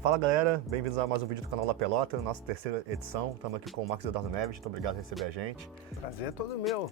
Fala galera, bem-vindos a mais um vídeo do canal La Pelota, nossa terceira edição. Estamos aqui com o Marcos Eduardo Neves, muito obrigado por receber a gente. Prazer é todo meu.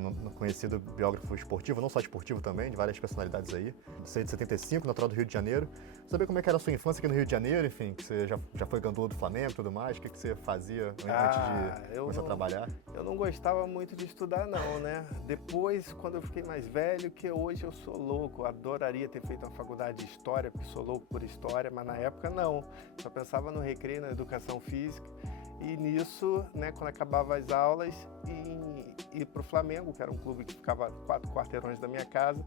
No conhecido biógrafo esportivo, não só esportivo também, de várias personalidades aí. Você é de 75, natural do Rio de Janeiro. Saber como é que era a sua infância aqui no Rio de Janeiro, enfim, que você já foi gandula do Flamengo e tudo mais, o que você fazia antes de começar a trabalhar? Eu não gostava muito de estudar não, né? Depois, quando eu fiquei mais velho, que hoje eu sou louco, adoraria ter feito uma faculdade de História, porque sou louco por História, mas na época não. Só pensava no recreio, na educação física. E nisso, né, quando acabava as aulas, ir para o Flamengo, que era um clube que ficava a 4 quarteirões da minha casa,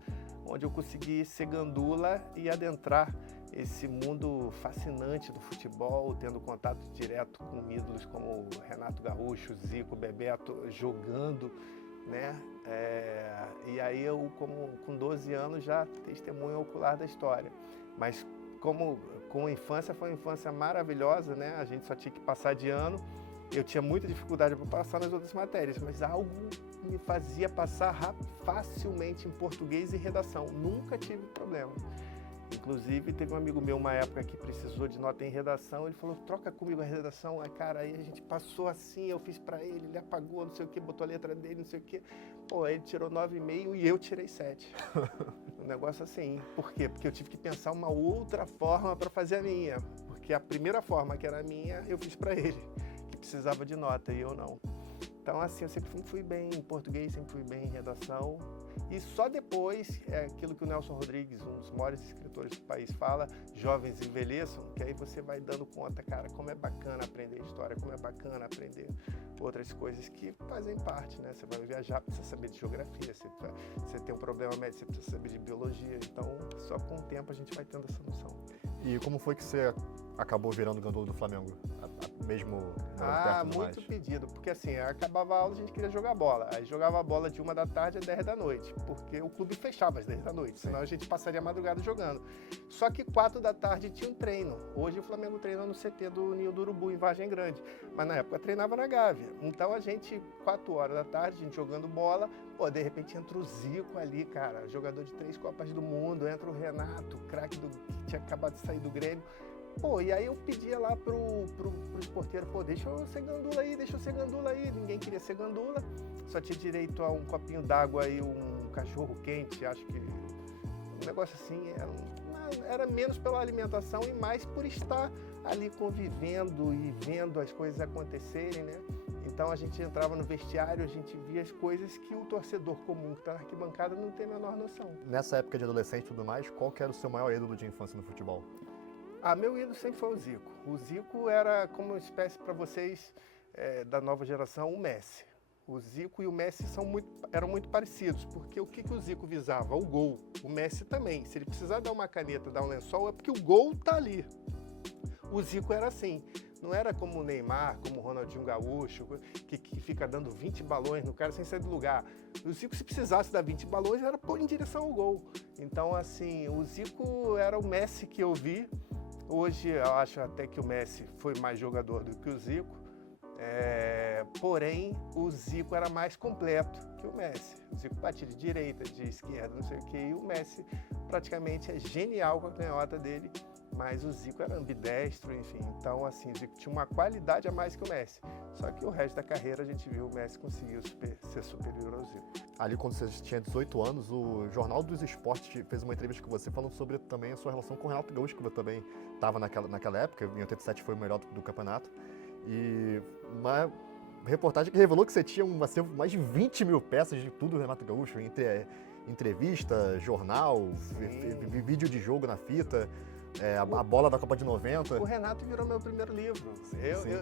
onde eu consegui ser gandula e adentrar esse mundo fascinante do futebol, tendo contato direto com ídolos como Renato Gaúcho, Zico, Bebeto, jogando, né? E aí eu, com 12 anos, já testemunho ocular da história. Mas com a infância, foi uma infância maravilhosa, né? A gente só tinha que passar de ano. Eu tinha muita dificuldade para passar nas outras matérias, mas algo me fazia passar facilmente em português e redação. Nunca tive problema. Inclusive, teve um amigo meu uma época que precisou de nota em redação, ele falou, troca comigo a redação. Aí, cara, aí a gente passou assim, eu fiz pra ele apagou, não sei o que, botou a letra dele, não sei o que. Pô, aí ele tirou 9,5 e eu tirei 7. Um negócio assim. Por quê? Porque eu tive que pensar uma outra forma para fazer a minha. Porque a primeira forma, que era a minha, eu fiz pra ele, que precisava de nota e eu não. Então, assim, eu sempre fui bem em português, sempre fui bem em redação. E só depois, é aquilo que o Nelson Rodrigues, um dos maiores escritores do país, fala, jovens envelheçam, que aí você vai dando conta, cara, como é bacana aprender história, como é bacana aprender outras coisas que fazem parte, né? Você vai viajar, precisa saber de geografia, você tem um problema médico, você precisa saber de biologia. Então, só com o tempo a gente vai tendo essa noção. E como foi que você acabou virando gandula do Flamengo? Mesmo perto do muito mais? pedido, porque assim, acabava a aula, a gente queria jogar bola. Aí jogava a bola de 1 da tarde às 10 da noite, porque o clube fechava às 10 da noite, senão a gente passaria a madrugada jogando. Só que 4 da tarde tinha um treino. Hoje o Flamengo treina no CT do Ninho do Urubu, em Vargem Grande. Mas na época treinava na Gávea. Então a gente, 4 horas da tarde, a gente jogando bola, pô, de repente entra o Zico ali, cara, jogador de 3 Copas do Mundo, entra o Renato, craque que tinha acabado de sair do Grêmio. Pô, e aí eu pedia lá pros porteiros, pô, deixa eu ser gandula aí. Ninguém queria ser gandula, só tinha direito a um copinho d'água e um cachorro quente, acho que um negócio assim, era menos pela alimentação e mais por estar ali convivendo e vendo as coisas acontecerem, né? Então a gente entrava no vestiário, a gente via as coisas que o torcedor comum que está na arquibancada não tem a menor noção. Nessa época de adolescente e tudo mais, qual que era o seu maior ídolo de infância no futebol? Meu ídolo sempre foi o Zico. O Zico era como uma espécie, para vocês da nova geração, o Messi. O Zico e o Messi eram muito parecidos, porque o que o Zico visava? O gol. O Messi também. Se ele precisar dar uma caneta, dar um lençol, é porque o gol está ali. O Zico era assim. Não era como o Neymar, como o Ronaldinho Gaúcho, que fica dando 20 balões no cara sem sair do lugar. O Zico, se precisasse dar 20 balões, era pôr em direção ao gol. Então, assim, o Zico era o Messi que eu vi. Hoje eu acho até que o Messi foi mais jogador do que o Zico, porém o Zico era mais completo que o Messi. O Zico batia de direita, de esquerda, não sei o que, e o Messi praticamente é genial com a canhota dele, mas o Zico era ambidestro, enfim. Então, assim, o Zico tinha uma qualidade a mais que o Messi. Só que o resto da carreira a gente viu o Messi conseguiu ser superior ao Zico. Ali, quando você tinha 18 anos, o Jornal dos Esportes fez uma entrevista com você falando sobre também a sua relação com o Renato Gaúcho, que você também estava naquela época, em 87 foi o melhor do campeonato. E uma reportagem que revelou que você tinha mais de 20 mil peças de tudo do Renato Gaúcho, entre entrevista, jornal, vídeo de jogo na fita. A bola da Copa de 90. O Renato virou meu primeiro livro.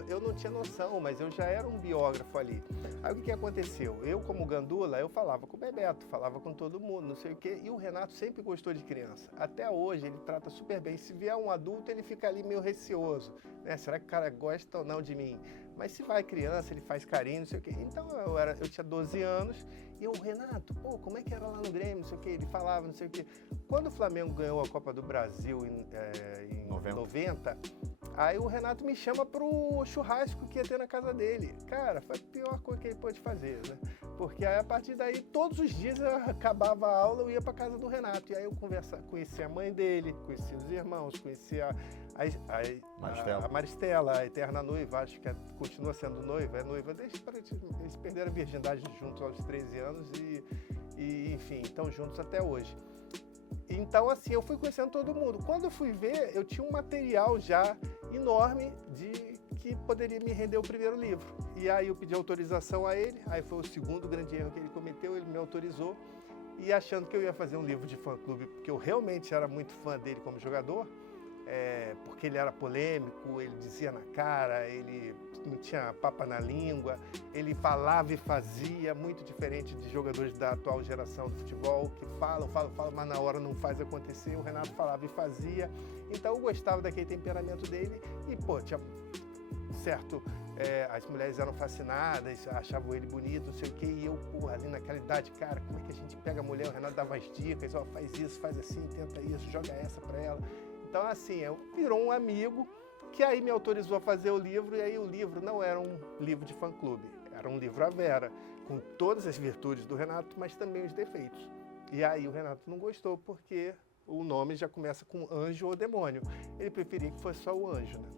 Eu não tinha noção, mas eu já era um biógrafo ali. Aí o que aconteceu? Eu, como gandula, eu falava com o Bebeto, falava com todo mundo, não sei o quê. E o Renato sempre gostou de criança. Até hoje ele trata super bem. Se vier um adulto, ele fica ali meio receoso, né? Será que o cara gosta ou não de mim? Mas se vai criança, ele faz carinho, não sei o quê. Então eu tinha 12 anos e eu, Renato, pô, como é que era lá no Grêmio, não sei o quê. Ele falava, não sei o quê. Quando o Flamengo ganhou a Copa do Brasil em 90, aí o Renato me chama pro churrasco que ia ter na casa dele. Cara, foi a pior coisa que ele pôde fazer, né? Porque aí, a partir daí, todos os dias eu acabava a aula, eu ia para casa do Renato. E aí eu conhecia a mãe dele, conhecia os irmãos, conhecia a Maristela, a eterna noiva, acho que continua sendo noiva, é noiva desde que eles perderam a virgindade juntos aos 13 anos e enfim, estão juntos até hoje. Então, assim, eu fui conhecendo todo mundo. Quando eu fui ver, eu tinha um material já enorme que poderia me render o primeiro livro. E aí eu pedi autorização a ele, aí foi o segundo grande erro que ele cometeu, ele me autorizou. E achando que eu ia fazer um livro de fã-clube, porque eu realmente era muito fã dele como jogador, porque ele era polêmico, ele dizia na cara, ele não tinha papa na língua, ele falava e fazia, muito diferente de jogadores da atual geração do futebol, que falam, mas na hora não faz acontecer. O Renato falava e fazia, então eu gostava daquele temperamento dele e, pô, tinha certo, as mulheres eram fascinadas, achavam ele bonito, não sei o quê, e eu, porra, ali naquela idade, cara, como é que a gente pega a mulher? O Renato dava as dicas, ó, faz isso, faz assim, tenta isso, joga essa pra ela. Então, assim, virou um amigo que aí me autorizou a fazer o livro, e aí o livro não era um livro de fã-clube, era um livro à Vera, com todas as virtudes do Renato, mas também os defeitos. E aí o Renato não gostou, porque o nome já começa com anjo ou demônio. Ele preferia que fosse só o anjo, né?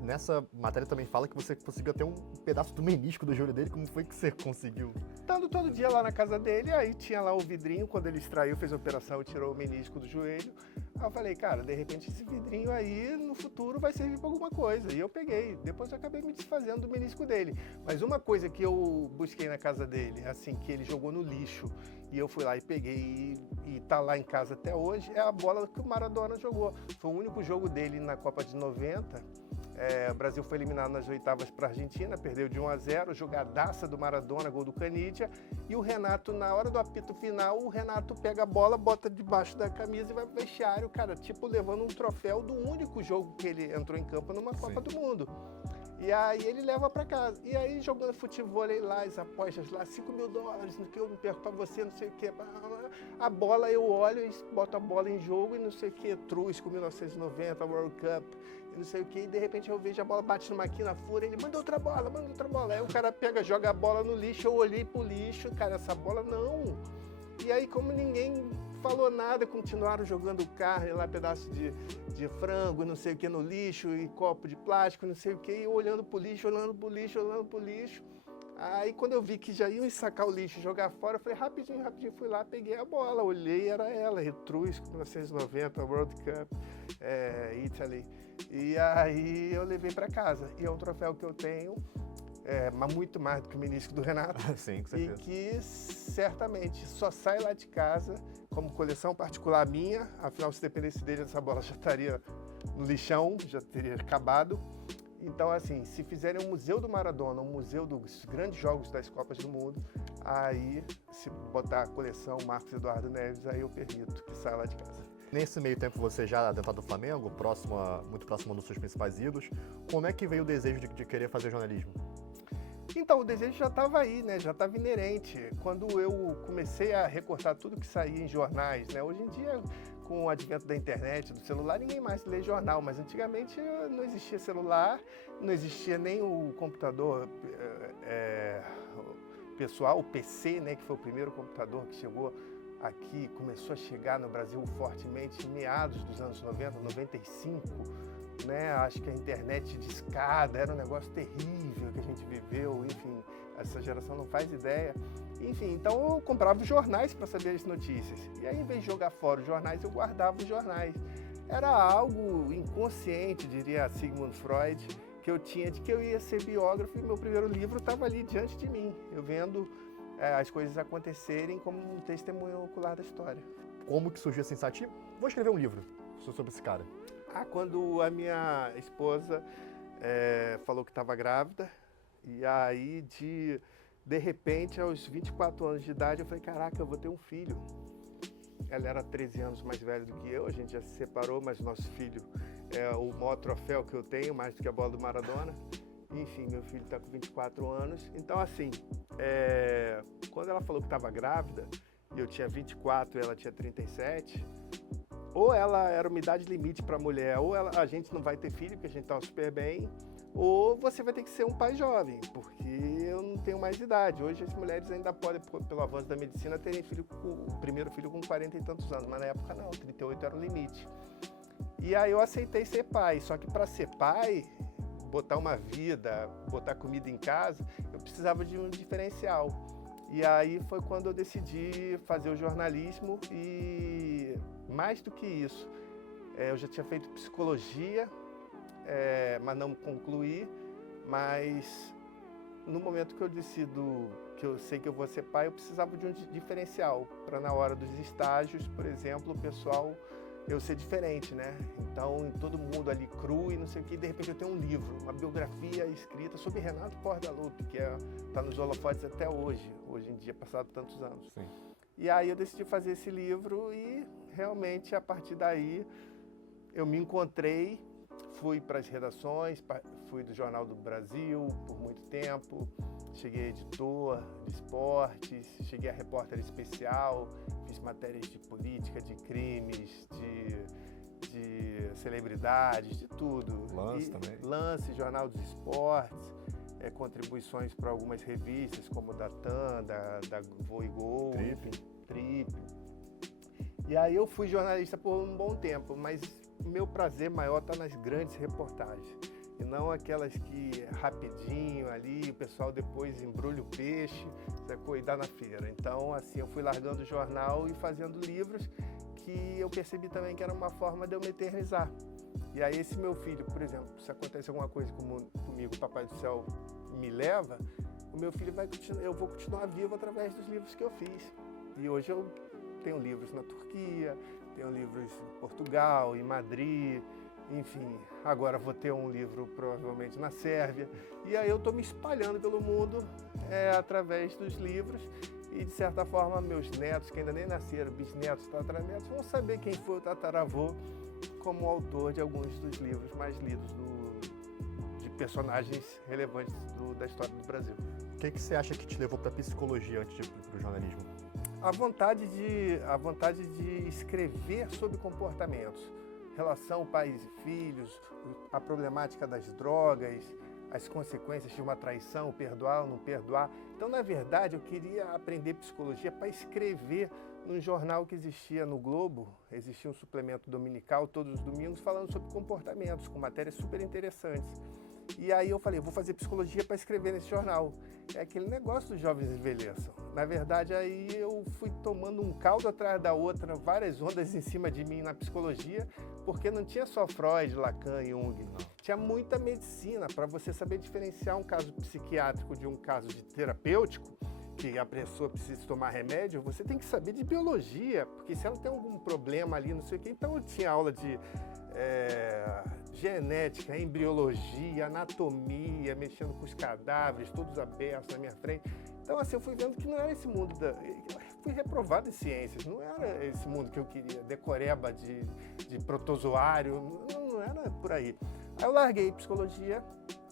Nessa matéria também fala que você conseguiu até um pedaço do menisco do joelho dele. Como foi que você conseguiu? Estando todo dia lá na casa dele, aí tinha lá o vidrinho, quando ele extraiu, fez a operação e tirou o menisco do joelho. Aí eu falei, cara, de repente esse vidrinho aí no futuro vai servir para alguma coisa. E eu peguei, depois eu acabei me desfazendo do menisco dele. Mas uma coisa que eu busquei na casa dele, assim, que ele jogou no lixo, e eu fui lá e peguei e tá lá em casa até hoje, é a bola que o Maradona jogou. Foi o único jogo dele na Copa de 90. O Brasil foi eliminado nas oitavas para a Argentina, perdeu de 1-0, jogadaça do Maradona, gol do Canidia, e o Renato, na hora do apito final, o Renato pega a bola, bota debaixo da camisa e vai pro vestiário, cara, tipo levando um troféu do único jogo que ele entrou em campo numa Copa do Mundo. E aí ele leva para casa. E aí jogando futebol lá, as apostas lá, $5.000, no que eu não perco para você, não sei o que. A bola eu olho e boto a bola em jogo e não sei o que, Trusco, 1990, World Cup, e não sei o que. E de repente eu vejo a bola bate no Maquina Fúria, ele manda outra bola. Aí o cara pega, joga a bola no lixo, eu olhei pro lixo, cara, essa bola não. E aí como ninguém falou nada, continuaram jogando carne lá, pedaço de frango, não sei o que no lixo, e copo de plástico, não sei o que, e eu olhando pro lixo. Aí quando eu vi que já iam sacar o lixo e jogar fora, eu falei, rapidinho, fui lá, peguei a bola, olhei, era ela, Etrusco, 1990, World Cup, Italy. E aí eu levei para casa, e é um troféu que eu tenho, mas muito mais do que o menisco do Renato. Sim, com certeza. E que certamente só sai lá de casa como coleção particular minha, afinal, se dependesse dele, essa bola já estaria no lixão, já teria acabado. Então, assim, se fizerem um museu do Maradona, um museu dos grandes jogos das Copas do Mundo, aí, se botar a coleção Marcos Eduardo Neves, aí eu permito que saia lá de casa. Nesse meio tempo, você já dentro do Flamengo, muito próximo dos seus principais ídolos, como é que veio o desejo de querer fazer jornalismo? Então, o desejo já estava aí, né? Já estava inerente. Quando eu comecei a recortar tudo que saía em jornais, né? Hoje em dia, com o advento da internet, do celular, ninguém mais lê jornal, mas antigamente não existia celular, não existia nem o computador pessoal, o PC, né? Que foi o primeiro computador que chegou aqui, começou a chegar no Brasil fortemente em meados dos anos 90, 95, né? Acho que a internet de escada era um negócio terrível que a gente viveu, enfim, essa geração não faz ideia. Enfim, então eu comprava os jornais para saber as notícias. E aí, em vez de jogar fora os jornais, eu guardava os jornais. Era algo inconsciente, diria Sigmund Freud, que eu tinha de que eu ia ser biógrafo e meu primeiro livro estava ali diante de mim, eu vendo as coisas acontecerem como um testemunho ocular da história. Como que surgiu essa iniciativa? Vou escrever um livro sobre esse cara. Quando a minha esposa falou que estava grávida, e aí de repente, aos 24 anos de idade, eu falei, caraca, eu vou ter um filho. Ela era 13 anos mais velha do que eu, a gente já se separou, mas o nosso filho é o maior troféu que eu tenho, mais do que a bola do Maradona. Enfim, meu filho está com 24 anos. Então, assim, quando ela falou que estava grávida, e eu tinha 24 e ela tinha 37, ou ela era uma idade limite para mulher, ou a gente não vai ter filho, porque a gente estava super bem, ou você vai ter que ser um pai jovem, porque eu não tenho mais idade. Hoje as mulheres ainda podem, pelo avanço da medicina, terem o primeiro filho com 40 e tantos anos, mas na época não, 38 era o limite. E aí eu aceitei ser pai, só que para ser pai, botar uma vida, botar comida em casa, eu precisava de um diferencial. E aí foi quando eu decidi fazer o jornalismo e, mais do que isso, eu já tinha feito psicologia, mas não concluí, mas no momento que eu decido que eu sei que eu vou ser pai, eu precisava de um diferencial para na hora dos estágios, por exemplo, o pessoal, eu ser diferente, né? Então, todo mundo ali cru e não sei o que, de repente eu tenho um livro, uma biografia escrita sobre Renato Portaluppi, que está nos holofotes até hoje em dia, passado tantos anos. Sim. E aí eu decidi fazer esse livro e realmente a partir daí eu me encontrei, fui para as redações, fui do Jornal do Brasil por muito tempo, cheguei a editor de esportes, cheguei a repórter especial, fiz matérias de política, de crimes, de celebridades, de tudo. Lance também. Lance, Jornal dos Esportes, contribuições para algumas revistas como da TAM, da Voigol, Trip. E aí eu fui jornalista por um bom tempo, mas o meu prazer maior está nas grandes reportagens. E não aquelas que rapidinho ali, o pessoal depois embrulha o peixe, sacou, e dá na feira. Então, assim, eu fui largando o jornal e fazendo livros que eu percebi também que era uma forma de eu me eternizar. E aí esse meu filho, por exemplo, se acontece alguma coisa comigo, o Papai do Céu me leva, o meu filho eu vou continuar vivo através dos livros que eu fiz. E hoje eu tenho livros na Turquia, tenho livros em Portugal, em Madrid, enfim, agora vou ter um livro provavelmente na Sérvia. E aí eu estou me espalhando pelo mundo através dos livros e, de certa forma, meus netos, que ainda nem nasceram, bisnetos, tataranetos, vão saber quem foi o tataravô como autor de alguns dos livros mais lidos de personagens relevantes da história do Brasil. O que você acha que te levou para a psicologia antes de ir para o jornalismo? A vontade de escrever sobre comportamentos, relação pais e filhos, a problemática das drogas, as consequências de uma traição, perdoar ou não perdoar. Então, na verdade, eu queria aprender psicologia para escrever num jornal que existia no Globo, existia um suplemento dominical todos os domingos falando sobre comportamentos, com matérias super interessantes. E aí eu falei, vou fazer psicologia para escrever nesse jornal. É aquele negócio dos jovens envelheçam. Na verdade, aí eu fui tomando um caldo atrás da outra, várias ondas em cima de mim na psicologia, porque não tinha só Freud, Lacan e Jung. Não. Tinha muita medicina para você saber diferenciar um caso psiquiátrico de um caso de terapêutico, que a pessoa precisa tomar remédio, você tem que saber de biologia, porque se ela tem algum problema ali, não sei o quê. Então eu tinha aula de genética, embriologia, anatomia, mexendo com os cadáveres, todos abertos na minha frente. Então, assim, eu fui vendo que não era esse mundo fui reprovado em ciências, não era esse mundo que eu queria, decoreba de protozoário, não era por aí. Aí eu larguei psicologia,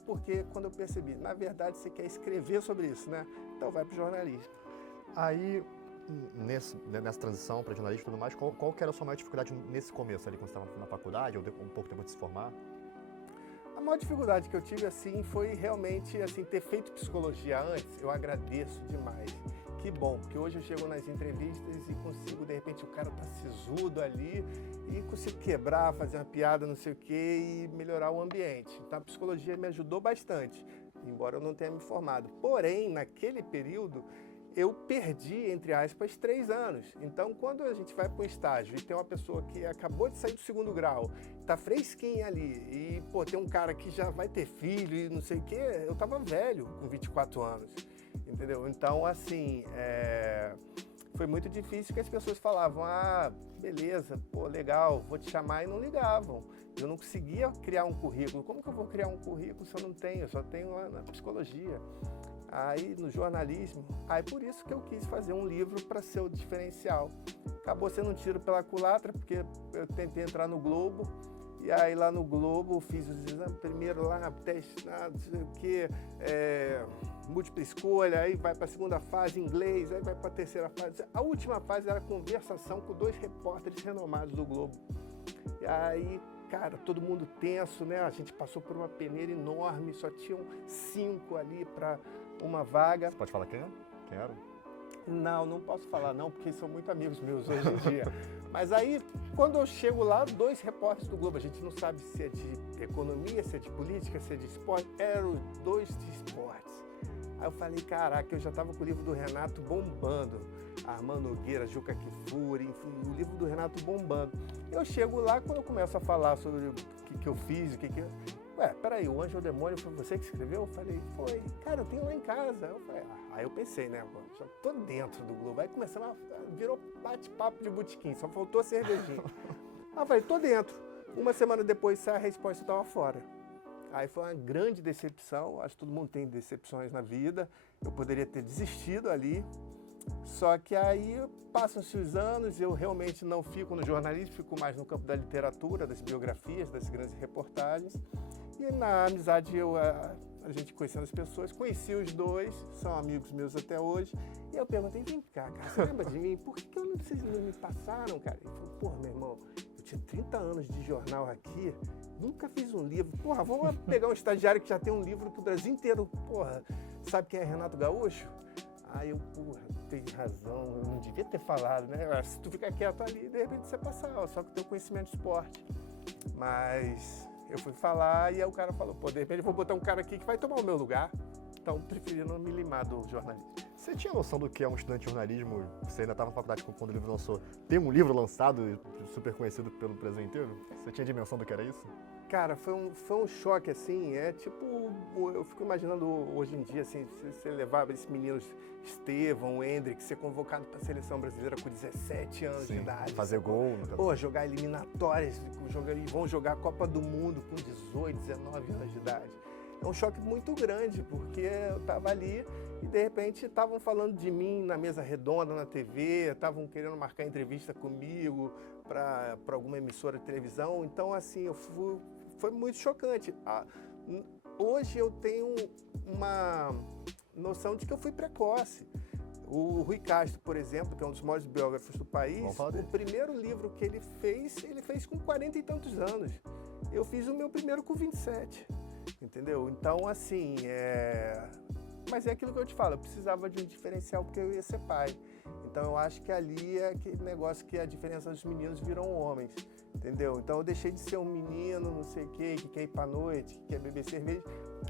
porque quando eu percebi, na verdade, você quer escrever sobre isso, né? Então vai para o jornalismo. Aí, nessa transição para jornalismo e tudo mais, qual que era a sua maior dificuldade nesse começo ali, quando você estava na faculdade, ou um pouco depois de se formar? A maior dificuldade que eu tive, assim, foi realmente, assim, ter feito psicologia antes. Eu agradeço demais. Que bom, porque hoje eu chego nas entrevistas e consigo, de repente, o cara tá sisudo ali e consigo quebrar, fazer uma piada, não sei o quê, e melhorar o ambiente. Então, a psicologia me ajudou bastante, embora eu não tenha me formado. Porém, naquele período, eu perdi, entre aspas, 3 anos. Então, quando a gente vai para um estágio e tem uma pessoa que acabou de sair do 2º grau, tá fresquinha ali, e, pô, tem um cara que já vai ter filho e não sei o quê, eu tava velho, com 24 anos, entendeu? Então, assim, foi muito difícil, que as pessoas falavam, beleza, pô, legal, vou te chamar, e não ligavam. Eu não conseguia criar um currículo. Como que eu vou criar um currículo se eu não tenho? Eu só tenho lá na psicologia. Aí no jornalismo, aí por isso que eu quis fazer um livro para ser o diferencial. Acabou sendo um tiro pela culatra, porque eu tentei entrar no Globo, e aí lá no Globo fiz os exames, primeiro lá, teste, não sei o que, múltipla escolha, aí vai para a 2ª fase, inglês, aí vai para a 3ª fase. A última fase era conversação com 2 repórteres renomados do Globo. E aí cara, todo mundo tenso, né? A gente passou por uma peneira enorme, só tinham 5 ali para uma vaga. Você pode falar quem é? Quem era? Não posso falar não, porque são muito amigos meus hoje em dia. Mas aí, quando eu chego lá, 2 repórteres do Globo, a gente não sabe se é de economia, se é de política, se é de esporte, eram 2 de esportes. Aí eu falei, caraca, eu já estava com o livro do Renato bombando, Armando Nogueira, Juca Kfouri, enfim, o livro do Renato bombando. Eu chego lá, quando eu começo a falar sobre o que eu fiz, peraí, o Anjo ou o Demônio foi você que escreveu? Eu falei, foi. Cara, eu tenho lá em casa. Eu falei, aí eu pensei, né, já tô dentro do Globo. Aí começamos virou bate-papo de botequim, só faltou a cervejinha. Aí eu falei, tô dentro. Uma semana depois, a resposta estava fora. Aí foi uma grande decepção, acho que todo mundo tem decepções na vida. Eu poderia ter desistido ali, só que aí passam-se os anos, eu realmente não fico no jornalismo, fico mais no campo da literatura, das biografias, das grandes reportagens. E na amizade, a gente conhecendo as pessoas, conheci os 2, são amigos meus até hoje. E eu perguntei, vem cá, cara, você lembra de mim? Por que vocês não me passaram, cara? Ele falou, porra, meu irmão, eu tinha 30 anos de jornal aqui, nunca fiz um livro. Porra, vamos pegar um estagiário que já tem um livro que o Brasil inteiro, porra, sabe quem é Renato Gaúcho? Aí eu, porra, tem razão, eu não devia ter falado, né? Se tu ficar quieto ali, de repente você passar, só com o teu conhecimento de esporte. Mas eu fui falar e aí o cara falou, pô, de repente eu vou botar um cara aqui que vai tomar o meu lugar. Então, preferi não me limar do jornalismo. Você tinha noção do que é um estudante de jornalismo? Você ainda estava na faculdade quando o livro lançou. Tem um livro lançado, super conhecido pelo Brasil inteiro? Você tinha dimensão do que era isso? Cara, foi um choque, assim, tipo, eu fico imaginando hoje em dia, assim, você levava esses meninos, Estevão, Hendrick, ser convocado para a seleção brasileira com 17 anos de idade. Fazer gol. Pô, jogar eliminatórias, e vão jogar a Copa do Mundo com 18, 19 anos de idade. É um choque muito grande, porque eu estava ali e, de repente, estavam falando de mim na mesa redonda, na TV, estavam querendo marcar entrevista comigo para alguma emissora de televisão. Então, assim, foi muito chocante. Hoje eu tenho uma noção de que eu fui precoce. O Rui Castro, por exemplo, que é um dos maiores biógrafos do país, o primeiro livro que ele fez com 40 e tantos anos. Eu fiz o meu primeiro com 27, entendeu? Então, assim, mas é aquilo que eu te falo, eu precisava de um diferencial porque eu ia ser pai. Então, eu acho que ali é aquele negócio que a diferença dos meninos viram homens, entendeu? Então, eu deixei de ser um menino, não sei o quê, que quer ir pra noite, que quer beber cerveja,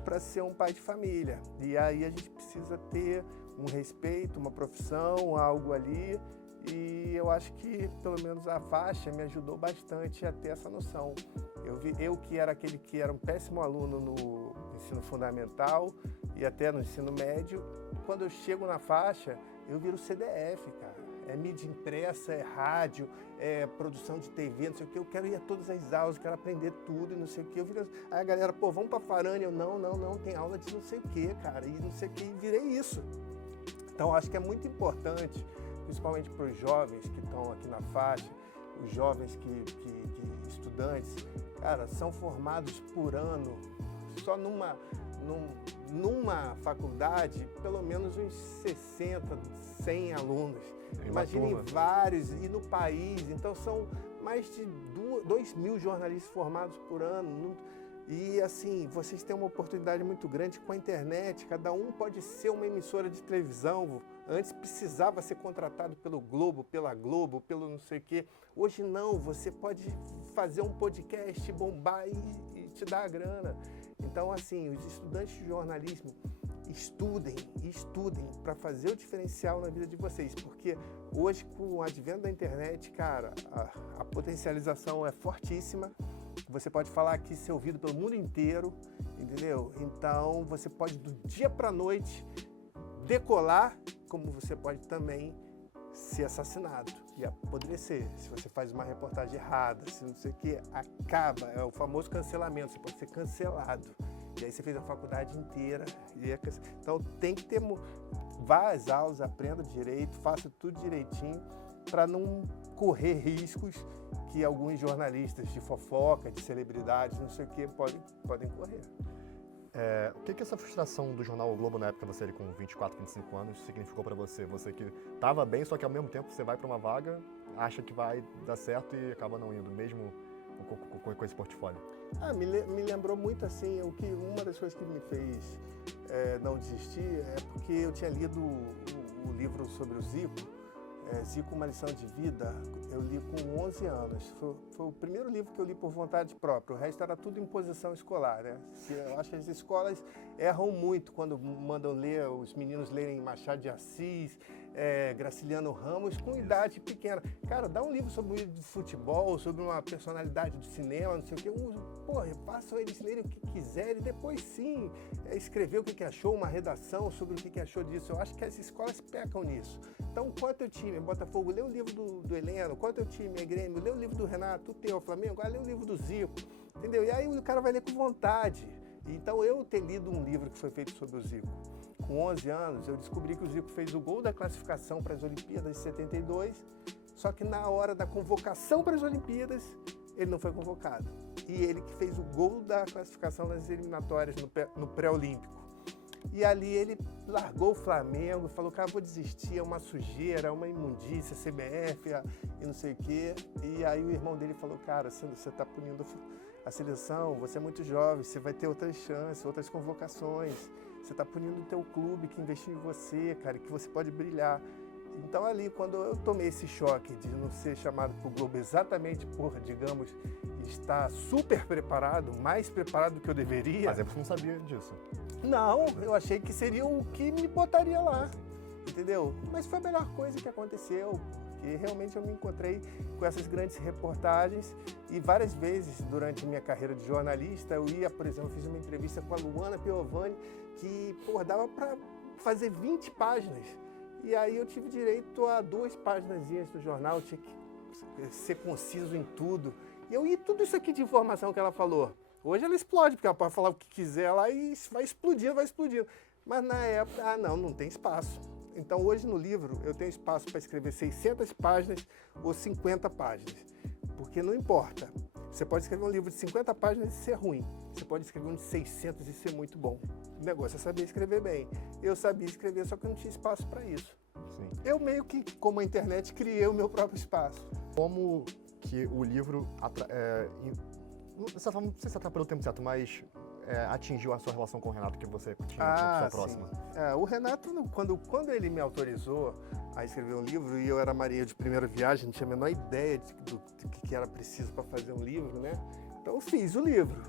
para ser um pai de família. E aí a gente precisa ter um respeito, uma profissão, algo ali. E eu acho que, pelo menos, a faixa me ajudou bastante a ter essa noção. Eu que era aquele que era um péssimo aluno no ensino fundamental e até no ensino médio, quando eu chego na faixa, eu viro CDF, cara. É mídia impressa, é rádio, é produção de TV, não sei o quê. Eu quero ir a todas as aulas, eu quero aprender tudo e não sei o quê. Aí a galera, pô, vamos pra Farane. Eu, não, tem aula de não sei o quê, cara. E não sei o quê, e virei isso. Então, acho que é muito importante, principalmente para os jovens que estão aqui na faixa, os jovens estudantes, cara, são formados por ano, só numa faculdade, pelo menos uns 60, 100 alunos. Imaginem vários, e no país, então são mais de 2.000 jornalistas formados por ano. E assim, vocês têm uma oportunidade muito grande com a internet, cada um pode ser uma emissora de televisão. Antes precisava ser contratado pelo Globo, pela Globo, pelo não sei o quê. Hoje não, você pode fazer um podcast, bombar e te dar a grana. Então assim, os estudantes de jornalismo, estudem para fazer o diferencial na vida de vocês, porque hoje com o advento da internet, cara, a potencialização é fortíssima. Você pode falar aqui, ser ouvido pelo mundo inteiro, entendeu? Então você pode do dia para a noite decolar, como você pode também ser assassinado e apodrecer. Se você faz uma reportagem errada, se não sei o que, acaba, é o famoso cancelamento, você pode ser cancelado. E aí você fez a faculdade inteira. Então tem que ter, vá às aulas, aprenda direito, faça tudo direitinho para não correr riscos que alguns jornalistas de fofoca, de celebridades, não sei o que, podem correr. O que essa frustração do jornal O Globo na época, você ali com 24, 25 anos, significou para você? Você que estava bem, só que ao mesmo tempo você vai para uma vaga, acha que vai dar certo e acaba não indo, mesmo com esse portfólio? Me lembrou muito assim, uma das coisas que me fez não desistir é porque eu tinha lido o livro sobre o Zico, Zico, uma lição de vida, eu li com 11 anos. Foi o primeiro livro que eu li por vontade própria, o resto era tudo imposição escolar, né? Eu acho que as escolas erram muito quando mandam ler, os meninos lerem Machado de Assis, Graciliano Ramos, com idade pequena. Cara, dá um livro sobre futebol, sobre uma personalidade do cinema, não sei o quê. Façam eles lerem o que quiserem, e depois sim, escrever o que achou, uma redação sobre o que achou disso. Eu acho que as escolas pecam nisso. Então, qual é o teu time? Botafogo, lê o livro do Heleno. Qual é o teu time? É Grêmio, lê o livro do Renato. O teu, Flamengo, lê o livro do Zico. Entendeu? E aí o cara vai ler com vontade. Então, eu ter lido um livro que foi feito sobre o Zico, com 11 anos, eu descobri que o Zico fez o gol da classificação para as Olimpíadas de 72, só que na hora da convocação para as Olimpíadas, ele não foi convocado. E ele que fez o gol da classificação nas eliminatórias no pré-olímpico. E ali ele largou o Flamengo, falou, cara, vou desistir, é uma sujeira, é uma imundícia, CBF e não sei o quê. E aí o irmão dele falou, cara, você está punindo a seleção, você é muito jovem, você vai ter outras chances, outras convocações. Você está punindo o teu clube que investiu em você, cara, que você pode brilhar. Então ali, quando eu tomei esse choque de não ser chamado para o Globo exatamente por, digamos, estar super preparado, mais preparado do que eu deveria... Mas você não sabia disso. Não, eu achei que seria o que me botaria lá, entendeu? Mas foi a melhor coisa que aconteceu, porque realmente eu me encontrei com essas grandes reportagens e várias vezes durante minha carreira de jornalista eu ia, por exemplo, fiz uma entrevista com a Luana Piovani que, dava para fazer 20 páginas. E aí eu tive direito a 2 páginazinhas do jornal, eu tinha que ser conciso em tudo. E eu ia tudo isso aqui de informação que ela falou. Hoje ela explode, porque ela pode falar o que quiser lá e vai explodindo, vai explodindo. Mas na época, não tem espaço. Então hoje no livro eu tenho espaço para escrever 600 páginas ou 50 páginas. Porque não importa. Você pode escrever um livro de 50 páginas e ser ruim. Você pode escrever um de 600 e ser muito bom. O negócio é saber escrever bem. Eu sabia escrever, só que eu não tinha espaço para isso. Sim. Eu meio que, como a internet, criei o meu próprio espaço. Como que o livro, não sei se atrapalhou o tempo certo, mas atingiu a sua relação com o Renato que você tinha com sua próxima? O Renato, quando ele me autorizou a escrever um livro, e eu era marinheiro de primeira viagem, não tinha a menor ideia do que era preciso para fazer um livro, né? Então eu fiz um livro,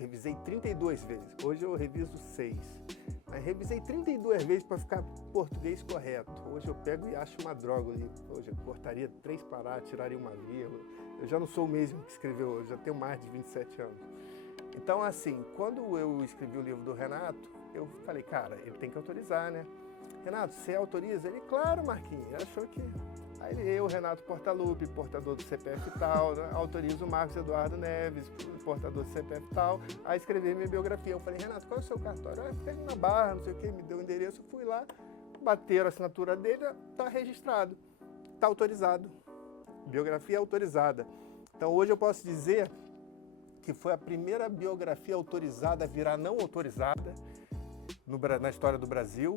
revisei 32 vezes. Hoje eu reviso 6. Mas revisei 32 vezes para ficar português correto. Hoje eu pego e acho uma droga ali. Hoje eu cortaria 3 parágrafos, tiraria uma vírgula. Eu já não sou o mesmo que escreveu hoje, já tenho mais de 27 anos. Então, assim, quando eu escrevi o livro do Renato, eu falei, cara, ele tem que autorizar, né? Renato, você autoriza? Ele, claro, Marquinhos. Ele achou que... Aí eu, Renato Portaluppi, portador do CPF tal, né? Autorizo o Marcos Eduardo Neves, portador do CPF tal, a escrever minha biografia. Eu falei, Renato, qual é o seu cartório? Fica ali na Barra, não sei o quê, me deu o endereço, eu fui lá, bateram a assinatura dele, tá registrado, tá autorizado. Biografia autorizada. Então hoje eu posso dizer que foi a primeira biografia autorizada a virar não autorizada na história do Brasil.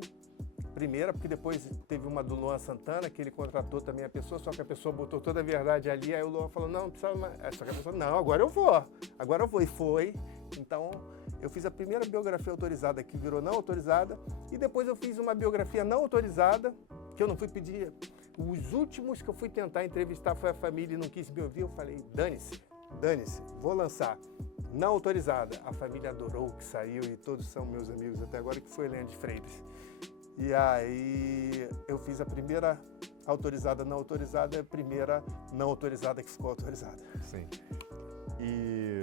Primeira, porque depois teve uma do Luan Santana, que ele contratou também a pessoa, só que a pessoa botou toda a verdade ali, aí o Luan falou, não precisa mais. Só que a pessoa, não, agora eu vou, e foi. Então, eu fiz a primeira biografia autorizada que virou não autorizada, e depois eu fiz uma biografia não autorizada, que eu não fui pedir. Os últimos que eu fui tentar entrevistar foi a família e não quis me ouvir, eu falei, dane-se, vou lançar. Não autorizada. A família adorou que saiu e todos são meus amigos até agora, que foi Helena de Freitas. E aí eu fiz a primeira autorizada, não autorizada, e a primeira não autorizada que ficou autorizada. Sim. E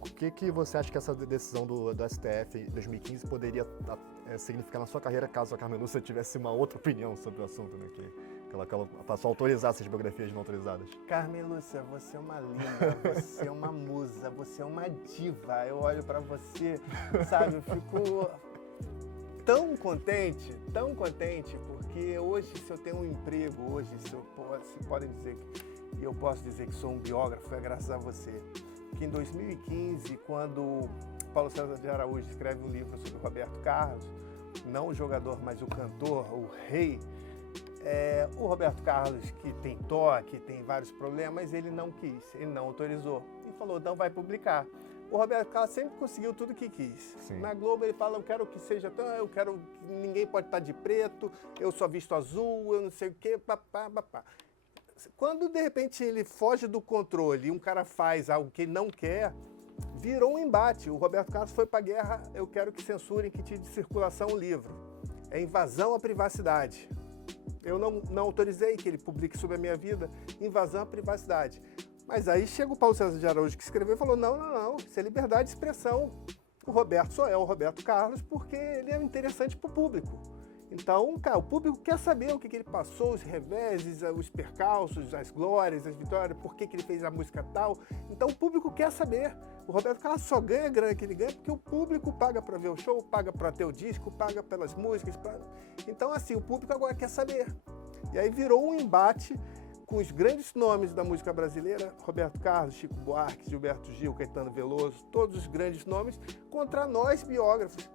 o que você acha que essa decisão do STF em 2015 poderia significar na sua carreira caso a Carmen Lúcia tivesse uma outra opinião sobre o assunto, né? Que ela passou a autorizar essas biografias não autorizadas? Carmen Lúcia, você é uma linda, você é uma musa, você é uma diva. Eu olho pra você, sabe, eu fico tão contente, porque hoje, se eu tenho um emprego, hoje, se podem dizer e eu posso dizer que sou um biógrafo, é graças a você. Que em 2015, quando Paulo César de Araújo escreve um livro sobre o Roberto Carlos, não o jogador, mas o cantor, o rei, O Roberto Carlos, que tem toque, tem vários problemas, ele não quis, ele não autorizou. E falou, não vai publicar. O Roberto Carlos sempre conseguiu tudo que quis. Sim. Na Globo ele fala, eu quero que seja tão, eu quero que ninguém pode estar de preto, eu só visto azul, eu não sei o quê, papá, papá. Quando de repente ele foge do controle e um cara faz algo que ele não quer, virou um embate. O Roberto Carlos foi para a guerra, eu quero que censurem, que tire de circulação o livro. É invasão à privacidade. Eu não autorizei que ele publique sobre a minha vida, invasão à privacidade. Mas aí chega o Paulo César de Araújo que escreveu e falou, não, isso é liberdade de expressão. O Roberto só é o Roberto Carlos porque ele é interessante para o público. Então, cara, o público quer saber o que ele passou, os reveses, os percalços, as glórias, as vitórias, por que ele fez a música tal. Então, o público quer saber. O Roberto Carlos só ganha a grana que ele ganha porque o público paga para ver o show, paga para ter o disco, paga pelas músicas. Então, assim, o público agora quer saber. E aí virou um embate com os grandes nomes da música brasileira, Roberto Carlos, Chico Buarque, Gilberto Gil, Caetano Veloso, todos os grandes nomes, contra nós biógrafos,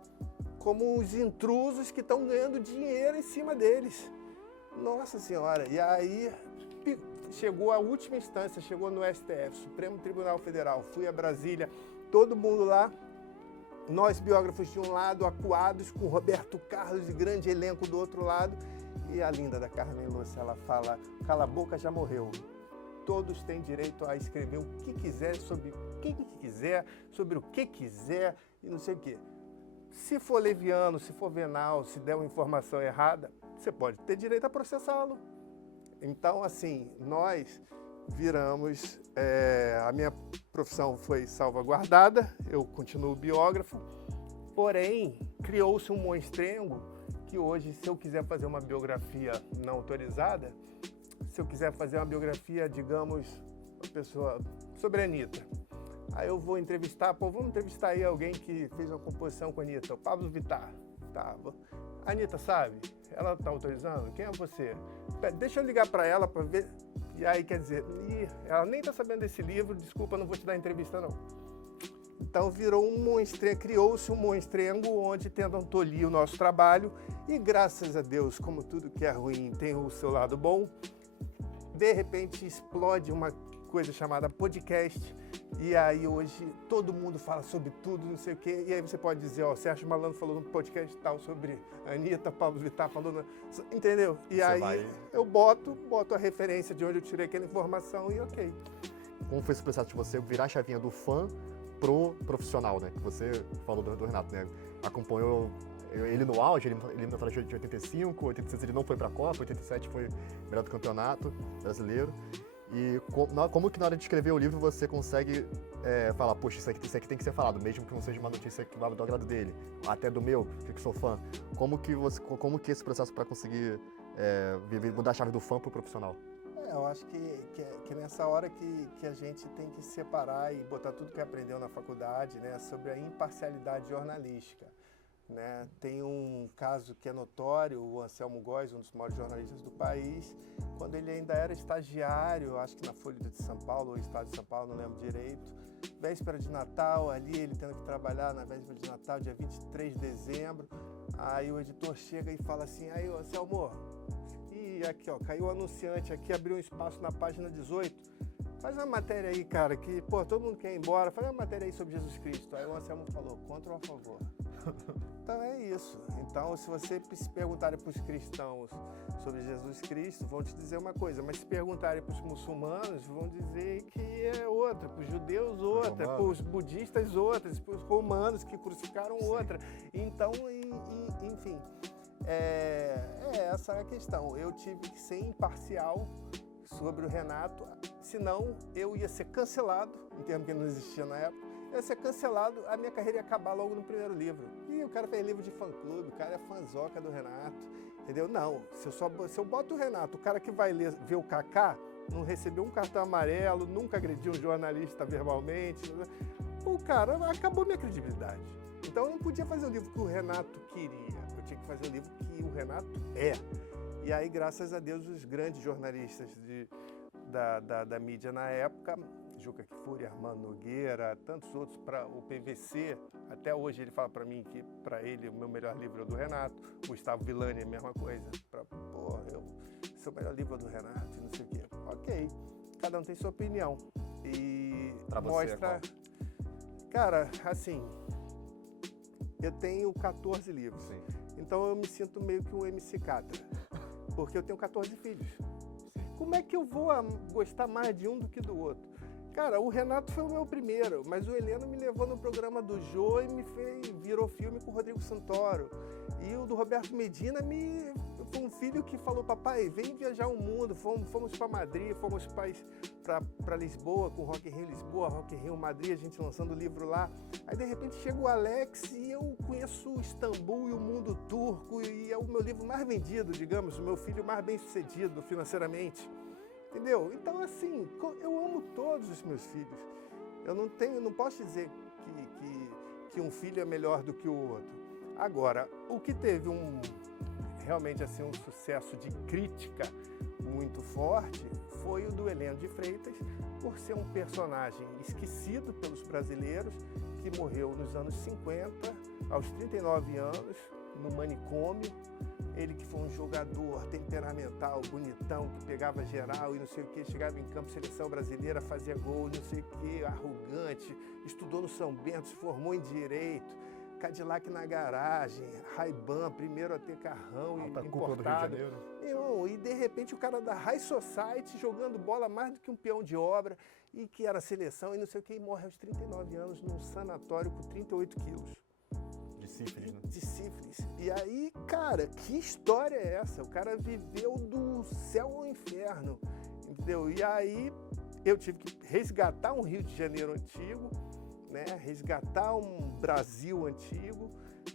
como os intrusos que estão ganhando dinheiro em cima deles. Nossa Senhora! E aí chegou a última instância, chegou no STF, Supremo Tribunal Federal. Fui a Brasília, todo mundo lá, nós biógrafos de um lado, acuados, com Roberto Carlos e grande elenco do outro lado. E a linda da Carmen Lúcia, ela fala, cala a boca, já morreu. Todos têm direito a escrever o que quiser, sobre o que quiser, sobre o que quiser e não sei o quê. Se for leviano, se for venal, se der uma informação errada, você pode ter direito a processá-lo. Então, assim, nós viramos, a minha profissão foi salvaguardada, eu continuo biógrafo, porém, criou-se um monstrengo que hoje, se eu quiser fazer uma biografia não autorizada, se eu quiser fazer uma biografia, digamos, uma pessoa sobre a Anitta, aí eu vou entrevistar, vamos entrevistar aí alguém que fez uma composição com a Anitta, o Pablo Vittar. Tá. A Anitta sabe? Ela está autorizando? Quem é você? Deixa eu ligar para ela para ver. E aí, quer dizer, ela nem está sabendo desse livro, desculpa, não vou te dar entrevista não. Então virou um monstrengo, criou-se um monstrengo onde tentam tolir o nosso trabalho e graças a Deus, como tudo que é ruim tem o seu lado bom, de repente explode uma coisa chamada podcast e aí hoje todo mundo fala sobre tudo, não sei o quê, e aí você pode dizer, ó, Sérgio Malandro falou no podcast tal sobre a Anitta, Pablo Vittar falou, entendeu? E aí eu boto a referência de onde eu tirei aquela informação e ok. Como foi esse processo de você virar a chavinha do fã pro profissional, né? Que você falou do Renato, né? Acompanhou ele no auge, ele na faixa de 85, 86 ele não foi pra Copa, 87 foi melhor do campeonato brasileiro. E como que na hora de escrever o livro você consegue falar, poxa, isso aqui tem que ser falado, mesmo que não seja uma notícia que vá do agrado dele, até do meu, que sou fã. Como que esse processo para conseguir mudar a chave do fã pro profissional? Eu acho que nessa hora que a gente tem que separar e botar tudo que aprendeu na faculdade, né, sobre a imparcialidade jornalística. Né? Tem um caso que é notório, o Anselmo Góes, um dos maiores jornalistas do país, quando ele ainda era estagiário, acho que na Folha de São Paulo, ou Estado de São Paulo, não lembro direito, véspera de Natal, ali ele tendo que trabalhar na véspera de Natal, dia 23 de dezembro, aí o editor chega e fala assim, aí Anselmo, e aqui ó, caiu o anunciante aqui, abriu um espaço na página 18, faz uma matéria aí, cara, que pô, todo mundo quer ir embora, faz uma matéria aí sobre Jesus Cristo. Aí o Anselmo falou, contra ou a favor? Então é isso. Então, se você se perguntarem para os cristãos sobre Jesus Cristo, vão te dizer uma coisa, mas se perguntarem para os muçulmanos, vão dizer que é outra, para os judeus outra, para os budistas outras, para os romanos que crucificaram outra. Então, enfim, essa é a questão. Eu tive que ser imparcial sobre o Renato, senão eu ia ser cancelado, em termos que não existia na época, ia ser cancelado, a minha carreira ia acabar logo no primeiro livro. E o cara fez livro de fã-clube, o cara é fãzoca do Renato, entendeu? Não, se eu boto o Renato, o cara que vai ver o Kaká, não recebeu um cartão amarelo, nunca agrediu um jornalista verbalmente, o cara, acabou minha credibilidade. Então eu não podia fazer o livro que o Renato queria, eu tinha que fazer o livro que o Renato é. E aí, graças a Deus, os grandes jornalistas da mídia na época, Juca Kfouri, Armando Nogueira, tantos outros, para o PVC, até hoje ele fala para mim que para ele o meu melhor livro é o do Renato, Gustavo Villani, a mesma coisa. esse é o melhor livro do Renato, não sei o quê. Ok, cada um tem sua opinião. E Pra você, mostra... Cara, assim, eu tenho 14 livros, Sim. então eu me sinto meio que um MC Catra, porque eu tenho 14 filhos. Como é que eu vou gostar mais de um do que do outro? Cara, o Renato foi o meu primeiro, mas o Heleno me levou no programa do Jô e virou filme com o Rodrigo Santoro. E o do Roberto Medina foi um filho que falou, papai, vem viajar o mundo. Fomos para Madrid, fomos para Lisboa, com Rock in Rio Lisboa, Rock in Rio Madrid, a gente lançando o livro lá. Aí de repente chega o Alex e eu conheço Istambul e o mundo turco e é o meu livro mais vendido, digamos, o meu filho mais bem sucedido financeiramente. Entendeu? Então, assim, eu amo todos os meus filhos. Eu não posso dizer que um filho é melhor do que o outro. Agora, o que teve realmente assim, um sucesso de crítica muito forte foi o do Heleno de Freitas, por ser um personagem esquecido pelos brasileiros, que morreu nos anos 50, aos 39 anos, no manicômio. Ele que foi um jogador temperamental, bonitão, que pegava geral e não sei o que, chegava em campo, seleção brasileira, fazia gol, não sei o que, arrogante, estudou no São Bento, se formou em Direito, Cadillac na garagem, Ray-Ban, primeiro a ter carrão Alta importado. Cúpula do Rio de Janeiro. E de repente o cara da High Society jogando bola mais do que um peão de obra e que era seleção e não sei o que, e morre aos 39 anos num sanatório com 38 quilos. De sífilis, né? De sífilis. E aí, cara, que história é essa? O cara viveu do céu ao inferno, entendeu? E aí eu tive que resgatar um Rio de Janeiro antigo, né? Resgatar um Brasil antigo.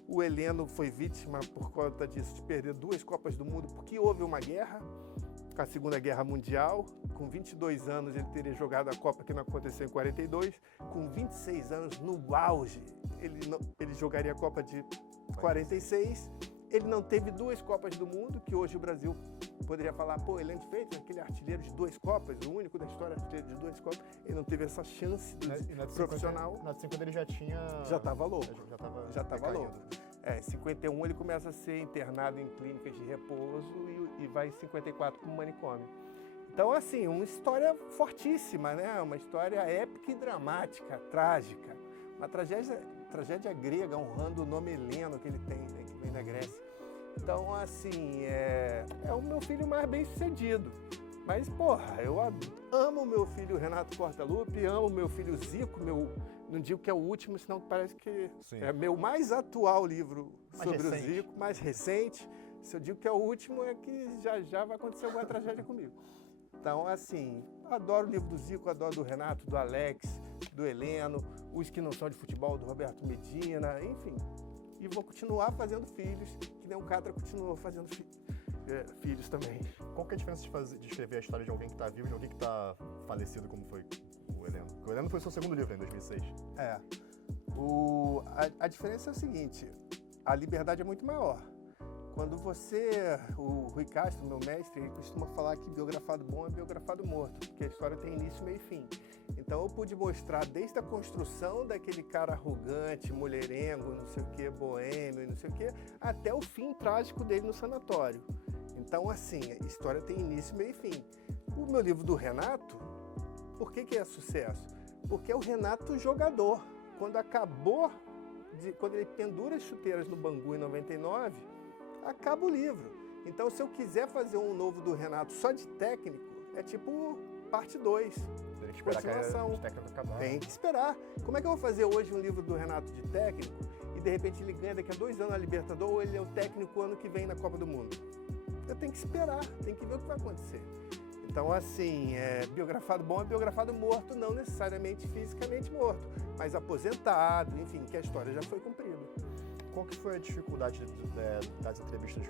O Heleno foi vítima por conta disso, de perder 2 Copas do Mundo, porque houve uma guerra, a Segunda Guerra Mundial. Com 22 anos ele teria jogado a Copa que não aconteceu em 42. Com 26 anos, no auge, ele jogaria a Copa de 46. Ele não teve 2 Copas do Mundo, que hoje o Brasil poderia falar, pô, Heleno de Freitas, aquele artilheiro de 2 Copas, o único da história artilheiro de 2 Copas. Ele não teve essa chance profissional. Na de 50 ele já tinha... Já estava louco. Já estava louco. Em 51 ele começa a ser internado em clínicas de repouso e vai em 54 para o manicômio. Então, assim, uma história fortíssima, né? Uma história épica e dramática, trágica. Uma tragédia grega, honrando o nome Heleno que ele tem, né? Que vem da Grécia. Então, assim, é o meu filho mais bem sucedido. Mas, porra, eu amo meu filho Renato Portaluppi, amo meu filho Zico, não digo que é o último, senão parece que Sim. é meu mais atual livro sobre o recente. Zico, mais recente. Se eu digo que é o último, é que já vai acontecer alguma tragédia comigo. Então, assim, adoro o livro do Zico, adoro do Renato, do Alex, do Heleno, os que não são de futebol, do Roberto Medina, enfim. E vou continuar fazendo filhos, que nem o Catra continuou fazendo filhos também. Qual que é a diferença de escrever a história de alguém que está vivo e de alguém que está falecido, como foi o Heleno? Porque o Heleno foi o seu segundo livro, em 2006. A diferença é o seguinte, a liberdade é muito maior. Quando o Rui Castro, meu mestre, ele costuma falar que biografado bom é biografado morto, porque a história tem início, meio e fim. Então eu pude mostrar desde a construção daquele cara arrogante, mulherengo, não sei o que, boêmio, não sei o que, até o fim trágico dele no sanatório. Então, assim, a história tem início, meio e fim. O meu livro do Renato, por que é sucesso? Porque é o Renato jogador. Quando ele pendura as chuteiras no Bangu em 99, acaba o livro. Então, se eu quiser fazer um novo do Renato só de técnico, é tipo parte 2. Tem que esperar a carreira de técnico acabar. Tem que esperar. Como é que eu vou fazer hoje um livro do Renato de técnico e de repente ele ganha daqui a 2 anos na Libertadores ou ele é o técnico ano que vem na Copa do Mundo? Eu tenho que esperar, tem que ver o que vai acontecer. Então, assim, biografado bom é biografado morto, não necessariamente fisicamente morto, mas aposentado, enfim, que a história já foi cumprida. Qual que foi a dificuldade das entrevistas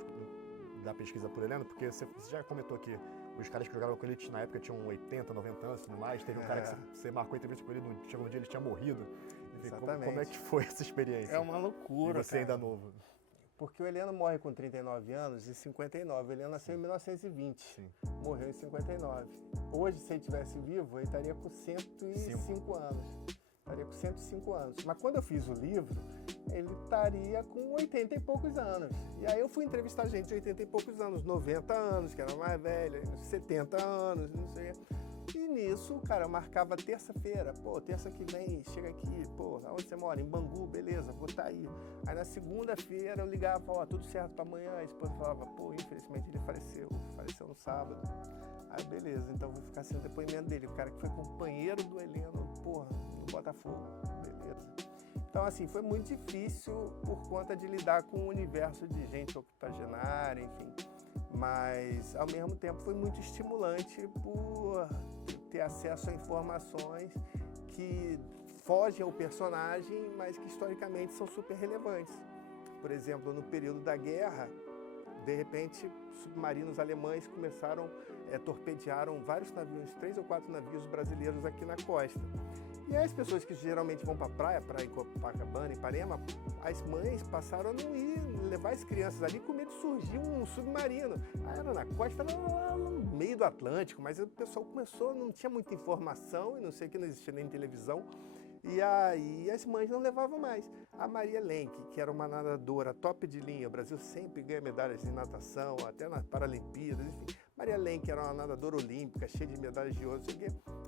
da pesquisa por Heleno? Porque você já comentou que os caras que jogavam com ele na época tinham 80, 90 anos e tudo mais. Teve um cara que você marcou a entrevista com ele, chegou um dia ele tinha morrido. Enfim, como é que foi essa experiência? É uma loucura, e você ainda novo. Porque o Heleno morre com 39 anos em 59. O Heleno nasceu em 1920. Sim. Morreu em 59. Hoje, se ele estivesse vivo, ele estaria com 105 anos. estaria com 105 anos. Mas quando eu fiz o livro, ele estaria com 80 e poucos anos. E aí eu fui entrevistar gente de 80 e poucos anos, 90 anos, que era mais velha, 70 anos, não sei. E nisso, cara, eu marcava terça-feira. Pô, terça que vem, chega aqui. Pô, aonde você mora? Em Bangu, beleza, vou estar aí. Aí na segunda-feira eu ligava, ó, tudo certo pra amanhã. A esposa falava, pô, infelizmente ele faleceu no sábado. Aí beleza, então vou ficar sendo depoimento dele. O cara que foi companheiro do Heleno, porra, no Botafogo, beleza. Então, assim, foi muito difícil por conta de lidar com um universo de gente octogenária, enfim. Mas, ao mesmo tempo, foi muito estimulante por ter acesso a informações que fogem ao personagem, mas que historicamente são super relevantes. Por exemplo, no período da guerra, de repente, submarinos alemães torpedearam vários navios, 3 ou 4 navios brasileiros aqui na costa. E as pessoas que geralmente vão para a praia em Copacabana, em Ipanema, as mães passaram a não ir levar as crianças ali com medo de surgir um submarino. Aí era na costa, era lá no meio do Atlântico, mas o pessoal começou, não tinha muita informação, e não sei o que, não existia nem televisão. E aí as mães não levavam mais. A Maria Lenk, que era uma nadadora top de linha, o Brasil sempre ganha medalhas em natação, até nas Paralimpíadas, enfim. Maria Lenk era uma nadadora olímpica, cheia de medalhas de ouro, não sei o quê.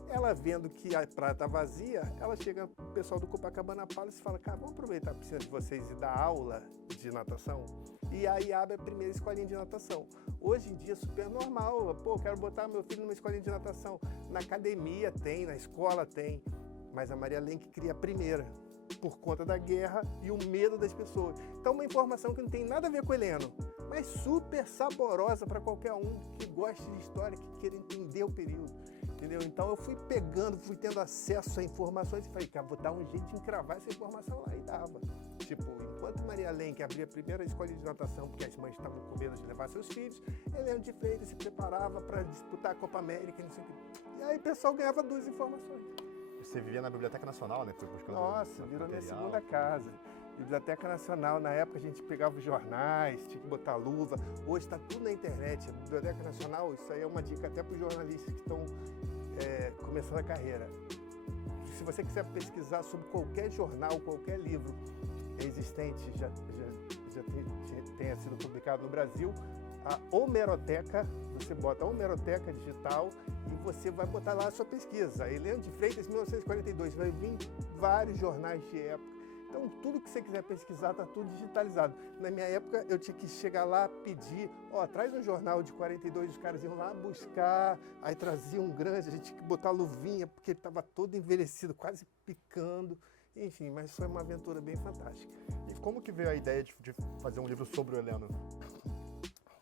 Ela vendo que a praia está vazia, ela chega pro pessoal do Copacabana Palace e fala, cara, vamos aproveitar a piscina de vocês e dar aula de natação? E aí abre a primeira escolinha de natação. Hoje em dia é super normal, pô, quero botar meu filho numa escolinha de natação. Na academia tem, na escola tem. Mas a Maria Lenk cria a primeira, por conta da guerra e o medo das pessoas. Então, uma informação que não tem nada a ver com o Heleno, mas super saborosa para qualquer um que goste de história, que queira entender o período, entendeu? Então, eu fui tendo acesso a informações e falei, cara, vou dar um jeito de encravar essa informação lá, e dava. Tipo, enquanto Maria Lenk abria a primeira escola de natação, porque as mães estavam com medo de levar seus filhos, Heleno de Freitas se preparava para disputar a Copa América, não sei o quê. E aí o pessoal ganhava 2 informações. Você vivia na Biblioteca Nacional, né? Foi buscando. Nossa, virou minha segunda casa. Biblioteca Nacional, na época a gente pegava os jornais, tinha que botar luva. Hoje está tudo na internet. A Biblioteca Nacional, isso aí é uma dica até para os jornalistas que estão começando a carreira. Se você quiser pesquisar sobre qualquer jornal, qualquer livro existente, já tenha sido publicado no Brasil, a Homeroteca, você bota a Homeroteca digital e você vai botar lá a sua pesquisa. Heleno de Freitas, 1942, vai vir vários jornais de época. Então, tudo que você quiser pesquisar está tudo digitalizado. Na minha época, eu tinha que chegar lá, pedir, traz um jornal de 42, os caras iam lá buscar, aí traziam um grande, a gente tinha que botar luvinha, porque ele estava todo envelhecido, quase picando. Enfim, mas foi uma aventura bem fantástica. E como que veio a ideia de fazer um livro sobre o Heleno?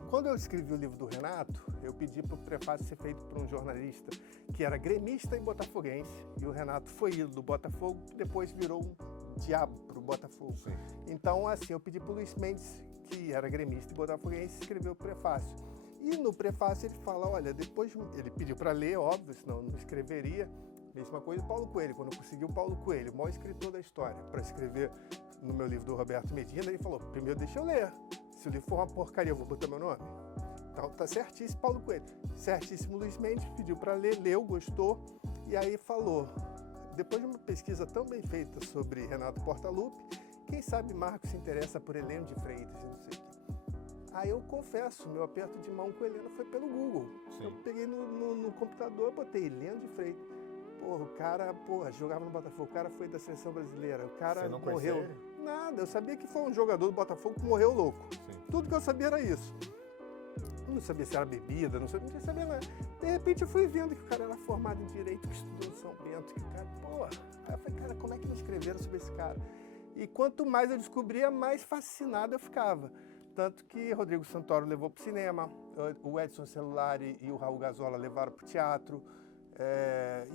Quando eu escrevi o livro do Renato, eu pedi para o prefácio ser feito por um jornalista que era gremista e botafoguense. E o Renato foi ídolo do Botafogo, que depois virou um diabo para o Botafogo. Sim. Então, assim, eu pedi para o Luiz Mendes, que era gremista e botafoguense, escrever o prefácio. E no prefácio ele fala, olha, depois ele pediu para ler, óbvio, senão não escreveria. Mesma coisa o Paulo Coelho, quando eu consegui o Paulo Coelho, o maior escritor da história, para escrever no meu livro do Roberto Medina, ele falou, primeiro deixa eu ler. Se o livro for uma porcaria, eu vou botar meu nome. Então tá certíssimo Paulo Coelho. Certíssimo Luiz Mendes, pediu para ler, leu, gostou, e aí falou, depois de uma pesquisa tão bem feita sobre Renato Portaluppi, quem sabe Marcos se interessa por Heleno de Freitas e não sei o quê. Aí eu confesso, meu aperto de mão com Heleno foi pelo Google. Sim. Eu peguei no computador, botei Heleno de Freitas. Porra, o cara, jogava no Botafogo, o cara foi da seleção brasileira, o cara Você não morreu. conhecia ele? Nada, eu sabia que foi um jogador do Botafogo que morreu louco. Sim. Tudo que eu sabia era isso. Eu não sabia se era bebida, não sabia nada. De repente eu fui vendo que o cara era formado em Direito, que estudou em São Bento, que o cara, Aí eu falei, cara, como é que não escreveram sobre esse cara? E quanto mais eu descobria, mais fascinado eu ficava. Tanto que Rodrigo Santoro levou para o cinema, o Edson Celulari e o Raul Gazola levaram para o teatro.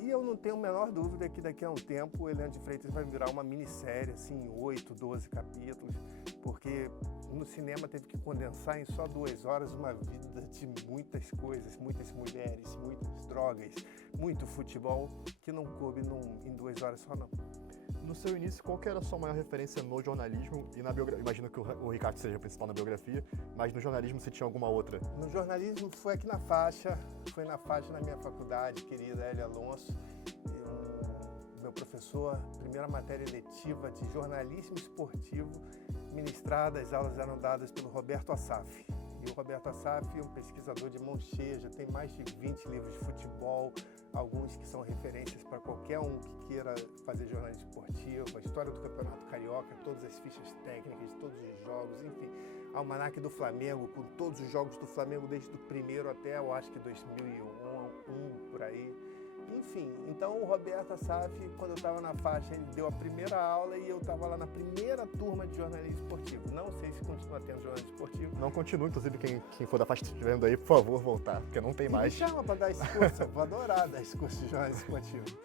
E eu não tenho a menor dúvida que daqui a um tempo o Heleno de Freitas vai virar uma minissérie, assim, 8, 12 capítulos, porque no cinema teve que condensar em só 2 horas uma vida de muitas coisas, muitas mulheres, muitas drogas, muito futebol, que não coube em 2 horas só não. No seu início, qual que era a sua maior referência no jornalismo e na biografia? Imagino que o Ricardo seja o principal na biografia, mas no jornalismo você tinha alguma outra? No jornalismo foi aqui na faixa, foi na faixa na minha faculdade, querida Hélio Alonso, meu professor, primeira matéria letiva de jornalismo esportivo, ministrada, as aulas eram dadas pelo Roberto Assaf. E o Roberto Assaf é um pesquisador de mão cheia, já tem mais de 20 livros de futebol, alguns que são referências para qualquer um que queira fazer jornalismo esportivo, a história do Campeonato Carioca, todas as fichas técnicas de todos os jogos, enfim. Almanaque do Flamengo, com todos os jogos do Flamengo, desde o primeiro até, eu acho que 2001, por aí. Enfim, então o Roberto Assaf, quando eu estava na faixa, ele deu a primeira aula e eu estava lá na primeira turma de jornalismo esportivo. Não sei se continua tendo jornalismo esportivo. Não continua, inclusive, quem for da faixa vendo aí, por favor, voltar, porque não tem mais. Me chama para dar esse curso, eu vou adorar dar esse curso de jornalismo esportivo.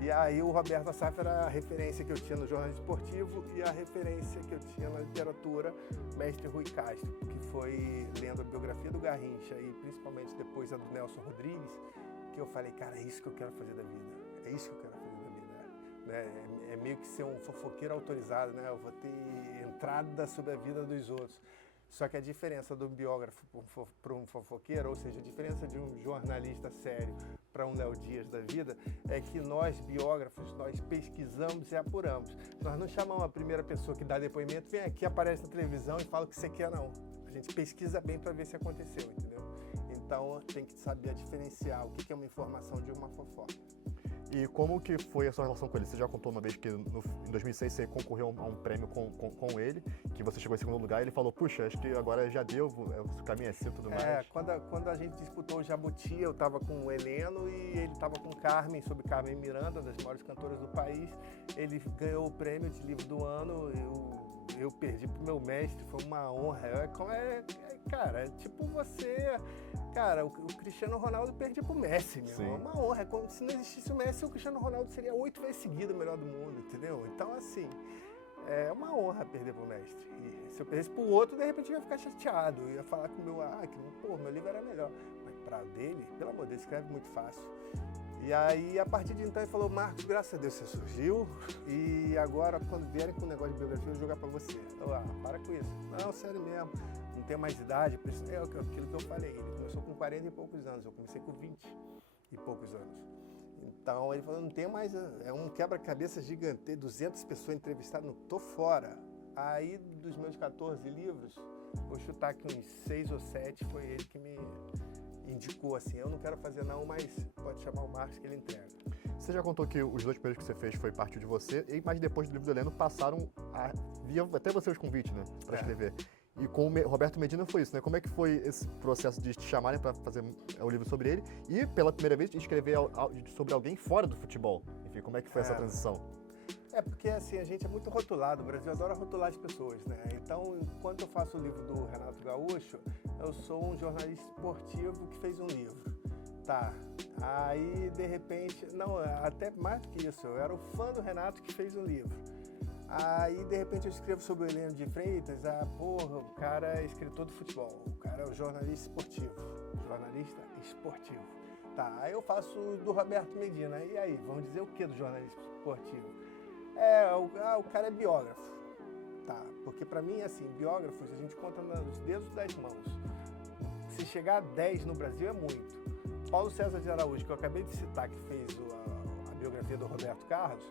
E aí o Roberto Assaf era a referência que eu tinha no jornalismo esportivo e a referência que eu tinha na literatura, mestre Rui Castro, que foi lendo a biografia do Garrincha e principalmente depois a do Nelson Rodrigues, que eu falei, cara, é isso que eu quero fazer da vida, é isso que eu quero fazer da vida. Né? É meio que ser um fofoqueiro autorizado, né? Eu vou ter entrada sobre a vida dos outros. Só que a diferença do biógrafo para um fofoqueiro, ou seja, a diferença de um jornalista sério para um Léo Dias da vida, é que nós, biógrafos, nós pesquisamos e apuramos. Nós não chamamos a primeira pessoa que dá depoimento, vem aqui, aparece na televisão e fala o que você quer, não. A gente pesquisa bem para ver se aconteceu, entendeu? Então tem que saber diferenciar o que é uma informação de uma fofoca. E como que foi a sua relação com ele? Você já contou uma vez que em 2006 você concorreu a um prêmio com ele, que você chegou em segundo lugar e ele falou, puxa, acho que agora já deu, o caminho é seu e tudo mais. Quando a gente disputou o Jabuti, eu estava com o Heleno e ele estava com Carmen, sobre Carmen Miranda, das maiores cantoras do país. Ele ganhou o prêmio de livro do ano, eu perdi pro meu mestre, foi uma honra. Cara, é tipo você... Cara, o Cristiano Ronaldo perde pro Messi, meu. É uma honra. É como se não existisse o Messi, o Cristiano Ronaldo seria 8 vezes seguido o melhor do mundo, entendeu? Então, assim, é uma honra perder pro mestre. E se eu perdesse pro outro, de repente eu ia ficar chateado. Eu ia falar com o meu, meu livro era melhor. Mas pra dele, pelo amor de Deus, escreve muito fácil. E aí, a partir de então, ele falou, Marcos, graças a Deus você surgiu. E agora, quando vierem com um negócio de biografia, eu vou jogar pra você. Eu, para com isso. Não, sério mesmo. Não tenho mais idade, é aquilo que eu falei. Ele começou com 40 e poucos anos, eu comecei com 20 e poucos anos. Então ele falou, não tem mais, é um quebra-cabeça gigante, 200 pessoas entrevistadas, não tô fora. Aí dos meus 14 livros, vou chutar que uns 6 ou 7 foi ele que me indicou assim, eu não quero fazer não, mas pode chamar o Marcos que ele entrega. Você já contou que os 2 primeiros que você fez foi parte de você, mas depois do livro do Heleno passaram via até você os convites, né, para escrever. E com o Roberto Medina foi isso, né? Como é que foi esse processo de te chamarem para fazer o livro sobre ele e, pela primeira vez, escrever sobre alguém fora do futebol? Enfim, como é que foi essa transição? Porque assim, a gente é muito rotulado, o Brasil adora rotular as pessoas, né? Então, enquanto eu faço o livro do Renato Gaúcho, eu sou um jornalista esportivo que fez um livro. Tá, aí de repente, não, até mais do que isso, eu era o fã do Renato que fez um livro. Aí, de repente, eu escrevo sobre o Heleno de Freitas, o cara é escritor do futebol, o cara é o jornalista esportivo. Tá, aí eu faço do Roberto Medina, e aí, vamos dizer o que do jornalista esportivo? O cara é biógrafo, tá, porque pra mim, assim, biógrafos a gente conta nos dedos das mãos. Se chegar a 10 no Brasil é muito. Paulo César de Araújo, que eu acabei de citar, que fez a biografia do Roberto Carlos,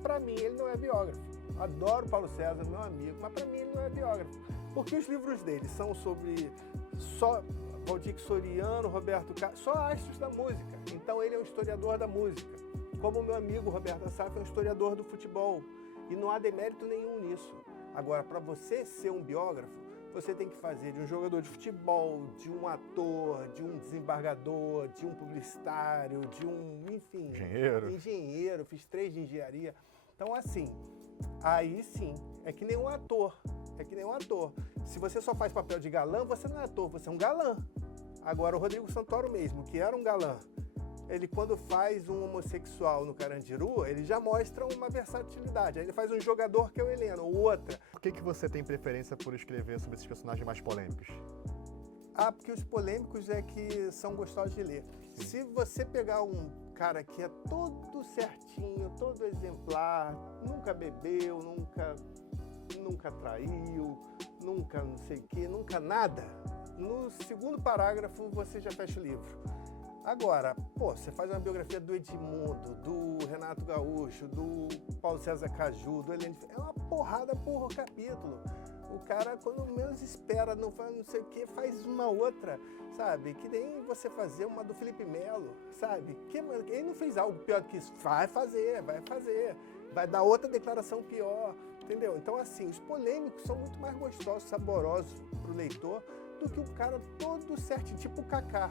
pra mim ele não é biógrafo. Adoro Paulo César, meu amigo, mas para mim ele não é biógrafo. Porque os livros dele são sobre só Valdir Soriano, Roberto Carlos, só astros da música. Então ele é um historiador da música. Como o meu amigo Roberto Assaf é um historiador do futebol. E não há demérito nenhum nisso. Agora, para você ser um biógrafo, você tem que fazer de um jogador de futebol, de um ator, de um desembargador, de um publicitário, de um, enfim... Engenheiro, fiz 3 de engenharia. Então, assim... Aí sim, é que nem um ator, Se você só faz papel de galã, você não é ator, você é um galã. Agora o Rodrigo Santoro mesmo, que era um galã, ele quando faz um homossexual no Carandiru, ele já mostra uma versatilidade. Aí ele faz um jogador que é o Heleno, ou outra. Por que você tem preferência por escrever sobre esses personagens mais polêmicos? Porque os polêmicos é que são gostosos de ler. Sim. Se você pegar um cara que é todo certinho, todo exemplar, nunca bebeu, nunca traiu, nunca não sei o quê, nunca nada, no segundo parágrafo você já fecha o livro. Agora, Pô, você faz uma biografia do Edmundo, do Renato Gaúcho, do Paulo César Caju, do Helene... É uma porrada por capítulo. O cara, quando menos espera, não faz não sei o que, faz uma outra, sabe? Que nem você fazer uma do Felipe Melo, sabe? Ele não fez algo pior do que isso. Vai fazer. Vai dar outra declaração pior, entendeu? Então, assim, os polêmicos são muito mais gostosos, saborosos pro leitor do que um cara todo certinho, tipo o Kaká.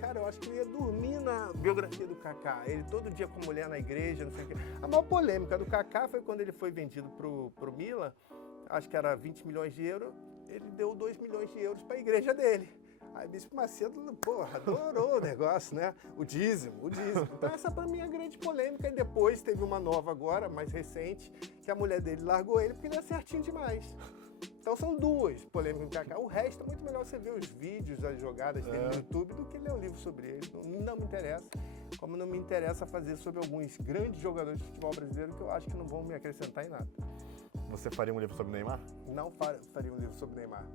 Cara, eu acho que eu ia dormir na biografia do Kaká. Ele todo dia com mulher na igreja, não sei o quê. A maior polêmica do Kaká foi quando ele foi vendido pro Milan, acho que era 20 milhões de euros, ele deu 2 milhões de euros para a igreja dele. Aí Bispo Macedo, porra, adorou o negócio, né? O dízimo. Então essa para mim é a grande polêmica. E depois teve uma nova agora, mais recente, que a mulher dele largou ele porque ele é certinho demais. Então são duas polêmicas do Kaká. O resto é muito melhor você ver os vídeos, as jogadas dele no YouTube do que ler um livro sobre ele. Não me interessa. Como não me interessa fazer sobre alguns grandes jogadores de futebol brasileiro que eu acho que não vão me acrescentar em nada. Você faria um livro sobre Neymar? Não faria um livro sobre Neymar.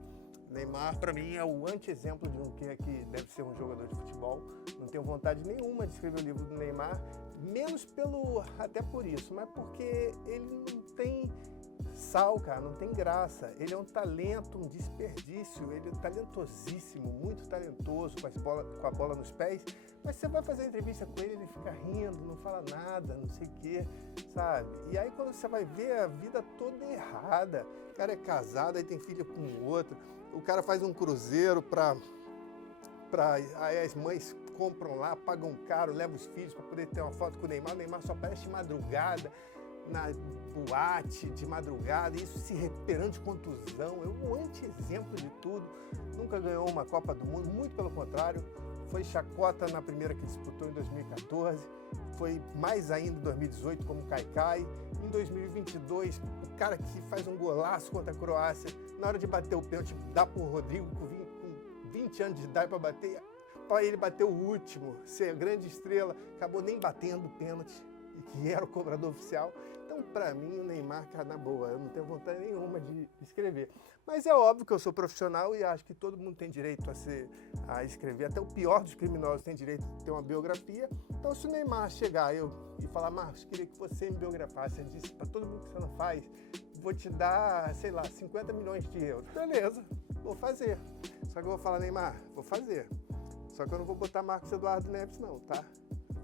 Neymar, para mim, é o anti-exemplo de um que deve ser um jogador de futebol. Não tenho vontade nenhuma de escrever o livro do Neymar, menos até por isso, mas porque ele não tem sal, cara, não tem graça. Ele é um talento, um desperdício, ele é talentosíssimo, muito talentoso, com a bola nos pés, mas você vai fazer entrevista com ele, ele fica rindo, não fala nada, não sei o quê, sabe? E aí quando você vai ver a vida toda errada, o cara é casado, aí tem filho com o outro, o cara faz um cruzeiro aí as mães compram lá, pagam caro, levam os filhos para poder ter uma foto com o Neymar só aparece de madrugada, na boate de madrugada, isso se recuperando de contusão, é um anti-exemplo de tudo, nunca ganhou uma Copa do Mundo, muito pelo contrário, foi chacota na primeira que disputou em 2014, foi mais ainda em 2018 como Kaikai, em 2022 o cara que faz um golaço contra a Croácia, na hora de bater o pênalti, dá pro Rodrigo com 20 anos de idade para bater, para ele bater o último, ser a grande estrela, acabou nem batendo o pênalti, e que era o cobrador oficial. Então, para mim, o Neymar, cara, na boa, eu não tenho vontade nenhuma de escrever. Mas é óbvio que eu sou profissional e acho que todo mundo tem direito a escrever. Até o pior dos criminosos tem direito a ter uma biografia. Então, se o Neymar chegar e falar, Marcos, queria que você me biografasse, ele disse, para todo mundo que você não faz, vou te dar, sei lá, 50 milhões de euros. Beleza, vou fazer. Só que eu vou falar, Neymar, vou fazer. Só que eu não vou botar Marcos Eduardo Neves não, tá?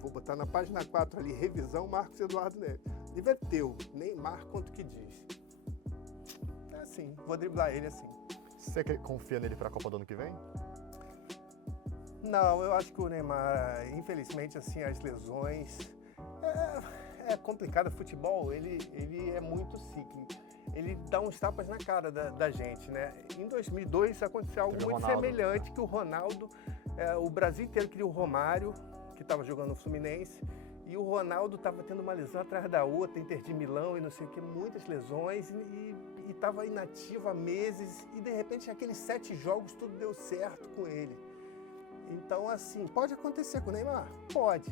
Vou botar na página 4 ali, revisão Marcos Eduardo Neves. O livro é teu, Neymar conta o que diz. É assim, vou driblar ele assim. Você confia nele para a Copa do ano que vem? Não, eu acho que o Neymar, infelizmente, assim, as lesões... É complicado, o futebol, ele é muito cíclico. Ele dá uns tapas na cara da gente, né? Em 2002 aconteceu algo muito semelhante, que o Ronaldo, o Brasil inteiro queria o Romário, que estava jogando no Fluminense, e o Ronaldo estava tendo uma lesão atrás da outra, Inter de Milão e não sei o que, muitas lesões, e estava inativo há meses, e de repente aqueles 7 jogos tudo deu certo com ele. Então, assim, pode acontecer com o Neymar? Pode,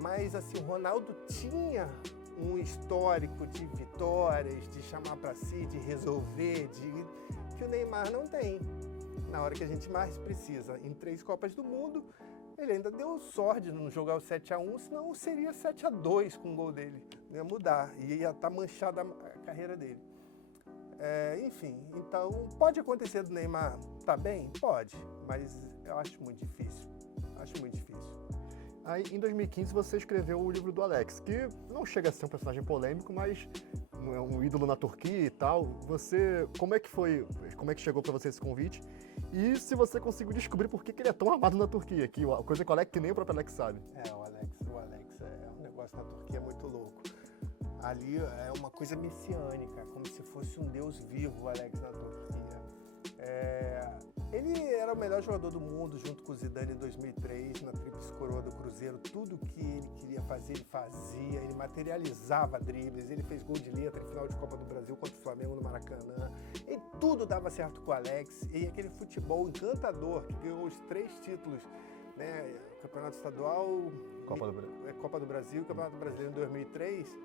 mas assim, o Ronaldo tinha um histórico de vitórias, de chamar para si, de resolver, que o Neymar não tem. Na hora que a gente mais precisa, em 3 Copas do Mundo, ele ainda deu sorte de não jogar o 7-1, senão seria 7-2 com o gol dele. Não ia mudar, ia estar manchada a carreira dele. Enfim, então pode acontecer do Neymar tá bem? Pode, mas eu acho muito difícil. Aí, em 2015, você escreveu o livro do Alex, que não chega a ser um personagem polêmico, mas é um ídolo na Turquia e tal. Como é que chegou para você esse convite? E se você conseguiu descobrir por que ele é tão amado na Turquia, que coisa que o Alex, que nem o próprio Alex sabe. O Alex é um negócio na Turquia muito louco. Ali é uma coisa messiânica, como se fosse um deus vivo, o Alex na Turquia. Ele era o melhor jogador do mundo, junto com o Zidane em 2003, na Tríplice Coroa do Cruzeiro. Tudo que ele queria fazer, ele fazia, ele materializava dribles, ele fez gol de letra em final de Copa do Brasil contra o Flamengo no Maracanã. E tudo dava certo com o Alex, e aquele futebol encantador, que ganhou os 3 títulos, né? Campeonato Estadual, Copa do Brasil e Campeonato Brasileiro em 2003,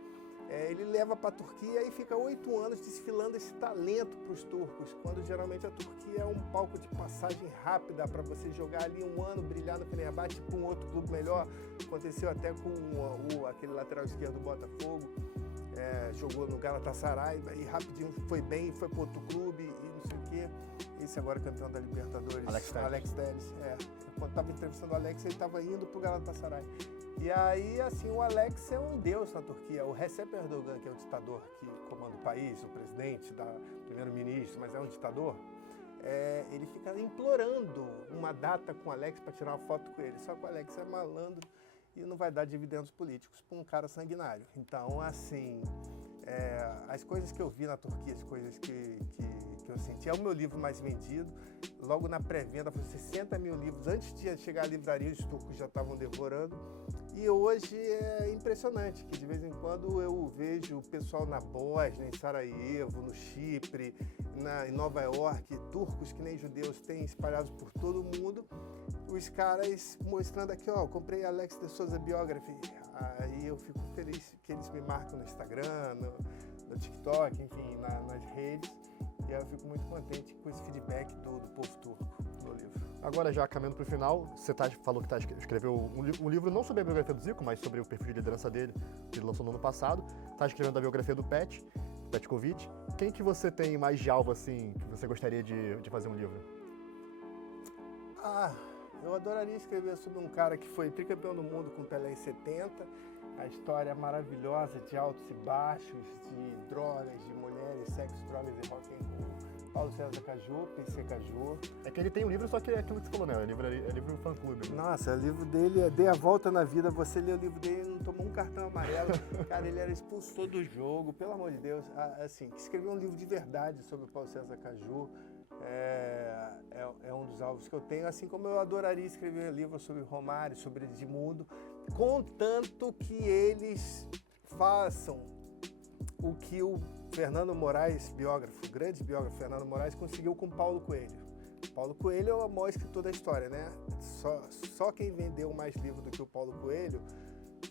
Ele leva para a Turquia e fica 8 anos desfilando esse talento para os turcos, quando geralmente a Turquia é um palco de passagem rápida para você jogar ali um ano, brilhar no Fenerbahçe para um outro clube melhor. Aconteceu até com aquele lateral esquerdo do Botafogo, jogou no Galatasaray e rapidinho foi bem, foi para outro clube e não sei o quê. Esse agora campeão da Libertadores, Alex Telles. Quando estava entrevistando o Alex, ele estava indo para o Galatasaray. E aí, assim, o Alex é um deus na Turquia. O Recep Erdogan, que é o ditador que comanda o país, o presidente, o primeiro-ministro, mas é um ditador, ele fica implorando uma data com o Alex para tirar uma foto com ele. Só que o Alex é malandro e não vai dar dividendos políticos para um cara sanguinário. Então, assim, as coisas que eu vi na Turquia, as coisas que eu senti, é o meu livro mais vendido. Logo na pré-venda, foi 60 mil livros. Antes de chegar à livraria, os turcos já estavam devorando. E hoje é impressionante que de vez em quando eu vejo o pessoal na Bósnia, em Sarajevo, no Chipre, em Nova York, turcos que nem judeus têm espalhados por todo o mundo, os caras mostrando aqui, ó, comprei Alex de Souza Biography. Aí eu fico feliz que eles me marcam no Instagram, no TikTok, enfim, nas redes. E aí eu fico muito contente com esse feedback do povo turco no livro. Agora, já caminhando para o final, você falou que escreveu um livro não sobre a biografia do Zico, mas sobre o perfil de liderança dele, que ele lançou no ano passado. Está escrevendo a biografia do Petkovic. Quem que você tem mais de alvo, assim, que você gostaria de fazer um livro? Eu adoraria escrever sobre um cara que foi tricampeão do mundo com Pelé em 70, a história maravilhosa de altos e baixos, de drogas, de mulheres, sexo, drogas e rock and roll. Paulo César Caju, PC Caju. É que ele tem um livro, só que é aquilo que você falou, né? É livro fã-clube. Né? Nossa, o livro dele, Dei a Volta na Vida. Você lê o livro dele e não tomou um cartão amarelo. Cara, ele era expulsor do jogo, pelo amor de Deus. Assim, escreveu um livro de verdade sobre o Paulo César Caju. É um dos alvos que eu tenho, assim como eu adoraria escrever um livro sobre Romário, sobre Edmundo, contanto que eles façam o que o Fernando Moraes, o grande biógrafo Fernando Moraes, conseguiu com Paulo Coelho. Paulo Coelho é o maior escritor da história, né? Só quem vendeu mais livro do que o Paulo Coelho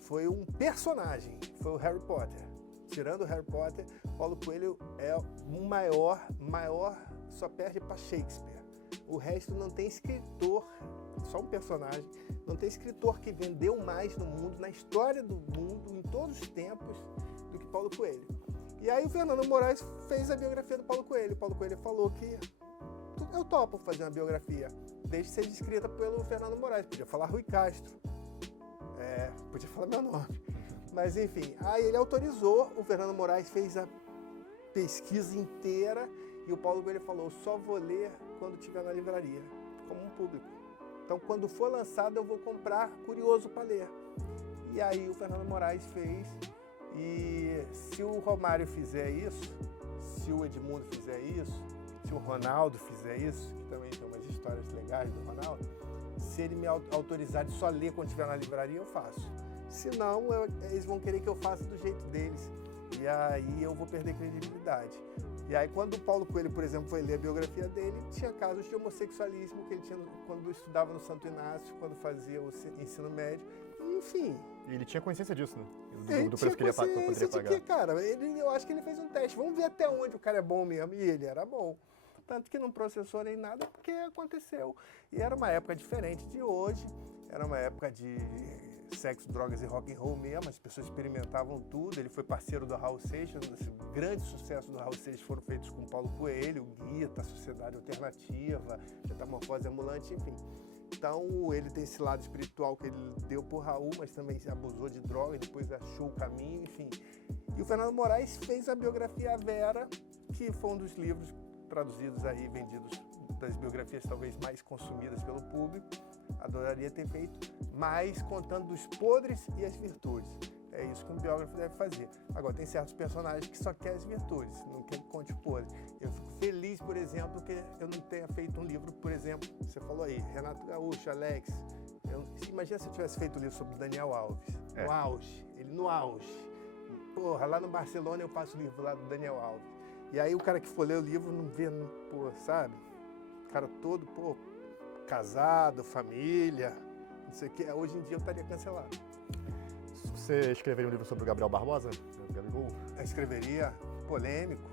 foi um personagem, foi o Harry Potter. Tirando o Harry Potter, Paulo Coelho é o maior, só perde para Shakespeare. O resto não tem escritor, só um personagem, não tem escritor que vendeu mais no mundo, na história do mundo, em todos os tempos, do que Paulo Coelho. E aí o Fernando Moraes fez a biografia do Paulo Coelho. O Paulo Coelho falou que eu topo fazer uma biografia, desde ser escrita pelo Fernando Moraes. Podia falar Rui Castro, podia falar meu nome. Mas enfim, aí ele autorizou, o Fernando Moraes fez a pesquisa inteira e o Paulo Coelho falou, só vou ler quando estiver na livraria, como um público. Então quando for lançado eu vou comprar curioso para ler. E aí o Fernando Moraes fez, e se o Romário fizer isso, se o Edmundo fizer isso, se o Ronaldo fizer isso, que também tem umas histórias legais do Ronaldo, se ele me autorizar de só ler quando estiver na livraria, eu faço. Senão, eles vão querer que eu faça do jeito deles. E aí eu vou perder credibilidade. E aí quando o Paulo Coelho, por exemplo, foi ler a biografia dele, tinha casos de homossexualismo que ele tinha quando estudava no Santo Inácio, quando fazia o ensino médio, enfim. E ele tinha consciência disso, né? Do preço que ele poderia pagar. Que, cara, eu acho que ele fez um teste. Vamos ver até onde o cara é bom mesmo. E ele era bom. Tanto que não processou nem nada porque aconteceu. E era uma época diferente de hoje. Era uma época de sexo, drogas e rock and roll mesmo. As pessoas experimentavam tudo. Ele foi parceiro do Raul Seixas. Esse grande sucesso do Raul Seixas foram feitos com Paulo Coelho, Guita, Sociedade Alternativa, Metamorfose Ambulante, enfim. Então, ele tem esse lado espiritual que ele deu pro Raul, mas também abusou de droga e depois achou o caminho, enfim. E o Fernando Moraes fez a biografia Vera, que foi um dos livros traduzidos aí, vendidos, das biografias talvez mais consumidas pelo público. Adoraria ter feito, mas contando dos podres e as virtudes. É isso que um biógrafo deve fazer. Agora, tem certos personagens que só querem as virtudes, não quer que conte o podre. Eu fico feliz, por exemplo, que eu não tenha feito um livro, por exemplo, você falou aí, Renato Gaúcho, Alex. Imagina se eu tivesse feito um livro sobre Daniel Alves, no auge, ele no auge. Porra, lá no Barcelona eu faço o livro lá do Daniel Alves. E aí o cara que for ler o livro não vê, pô, sabe? O cara todo, pô, casado, família, não sei o quê. Hoje em dia eu estaria cancelado. Você escreveria um livro sobre o Gabriel Barbosa? Gabigol? Escreveria. Polêmico.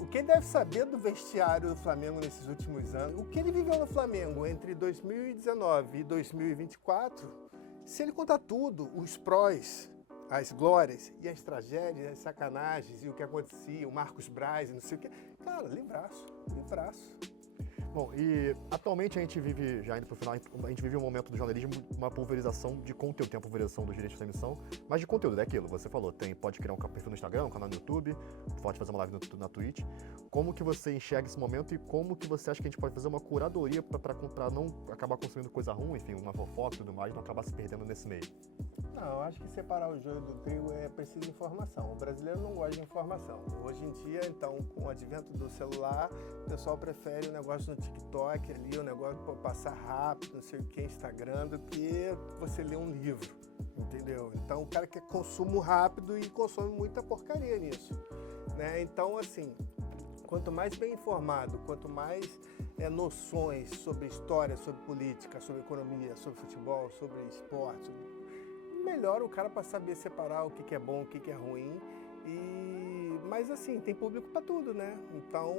O que ele deve saber do vestiário do Flamengo nesses últimos anos? O que ele viveu no Flamengo entre 2019 e 2024? Se ele contar tudo, os prós, as glórias e as tragédias, as sacanagens e o que acontecia, o Marcos Braz, não sei o quê. Cara, livraço. Bom, e atualmente a gente vive, já indo pro final, a gente vive um momento do jornalismo, uma pulverização de conteúdo, tem a pulverização dos direitos de transmissão, mas de conteúdo, é aquilo, você falou, pode criar um perfil no Instagram, um canal no YouTube, pode fazer uma live na Twitch. Como que você enxerga esse momento e como que você acha que a gente pode fazer uma curadoria para não acabar consumindo coisa ruim, enfim, uma fofoca e tudo mais, não acabar se perdendo nesse meio? Não, eu acho que separar o joio do trigo é preciso informação. O brasileiro não gosta de informação. Hoje em dia, então, com o advento do celular, o pessoal prefere o negócio no TikTok ali, o negócio para passar rápido, não sei o que, Instagram, do que você ler um livro, entendeu? Então, o cara quer consumo rápido e consome muita porcaria nisso, né? Então, assim, quanto mais bem informado, quanto mais noções sobre história, sobre política, sobre economia, sobre futebol, sobre esporte, melhor o cara para saber separar o que é bom, o que é ruim. Mas assim, tem público para tudo, né? Então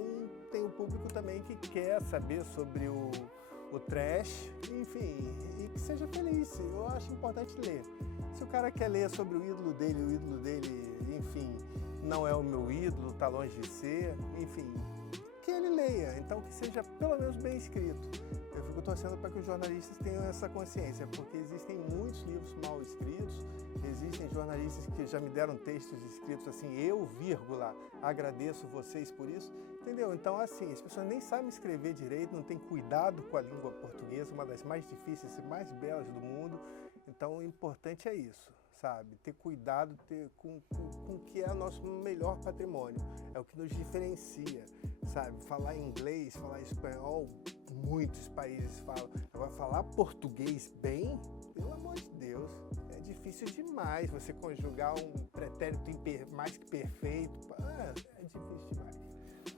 tem o público também que quer saber sobre o trash, enfim, e que seja feliz. Eu acho importante ler. Se o cara quer ler sobre o ídolo dele, enfim, não é o meu ídolo, tá longe de ser, enfim, que ele leia, então que seja pelo menos bem escrito. Eu fico torcendo para que os jornalistas tenham essa consciência, porque existem muitos livros mal escritos, existem jornalistas que já me deram textos escritos assim, agradeço vocês por isso, entendeu? Então, assim, as pessoas nem sabem escrever direito, não têm cuidado com a língua portuguesa, uma das mais difíceis e mais belas do mundo, então o importante é isso, sabe? Ter cuidado com o que é o nosso melhor patrimônio, é o que nos diferencia, sabe? Falar inglês, falar espanhol, muitos países falam. Agora, falar português bem, pelo amor de Deus, é difícil demais você conjugar um pretérito mais que perfeito. É difícil demais.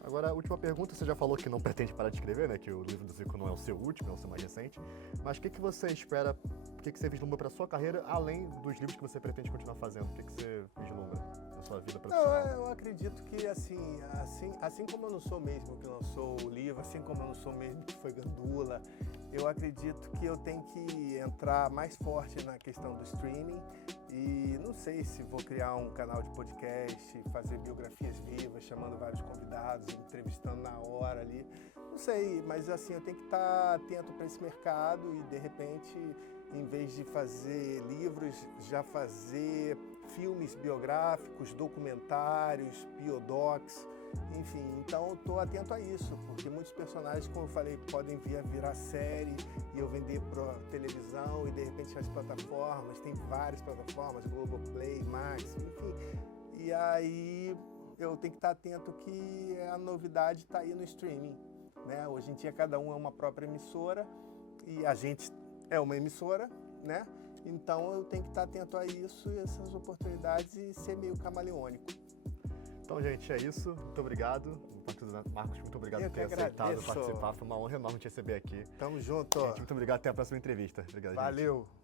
Agora, a última pergunta, você já falou que não pretende parar de escrever, né? Que o livro do Zico não é o seu último, é o seu mais recente. Mas o que você espera, o que você vislumbra para sua carreira, além dos livros que você pretende continuar fazendo? O que você vislumbra na sua vida profissional? Eu acredito que, assim como eu não sou mesmo que lançou o livro, assim como eu não sou mesmo que foi Gandula, eu acredito que eu tenho que entrar mais forte na questão do streaming e não sei se vou criar um canal de podcast, fazer biografias vivas, chamando vários convidados, entrevistando na hora ali, não sei, mas assim, eu tenho que estar atento para esse mercado e de repente, em vez de fazer livros, já fazer filmes biográficos, documentários, biodocs, enfim, então eu estou atento a isso, porque muitos personagens, como eu falei, podem virar série e eu vender para televisão e de repente as plataformas, tem várias plataformas, Globoplay, Max, enfim, e aí eu tenho que estar atento que a novidade está aí no streaming, né? Hoje em dia cada um é uma própria emissora e a gente é uma emissora, né? Então eu tenho que estar atento a isso e essas oportunidades e ser meio camaleônico. Então, gente, é isso. Muito obrigado. Marcos, muito obrigado por ter aceitado participar. Foi uma honra enorme te receber aqui. Tamo junto. Gente, muito obrigado. Até a próxima entrevista. Obrigado, Valeu. Gente.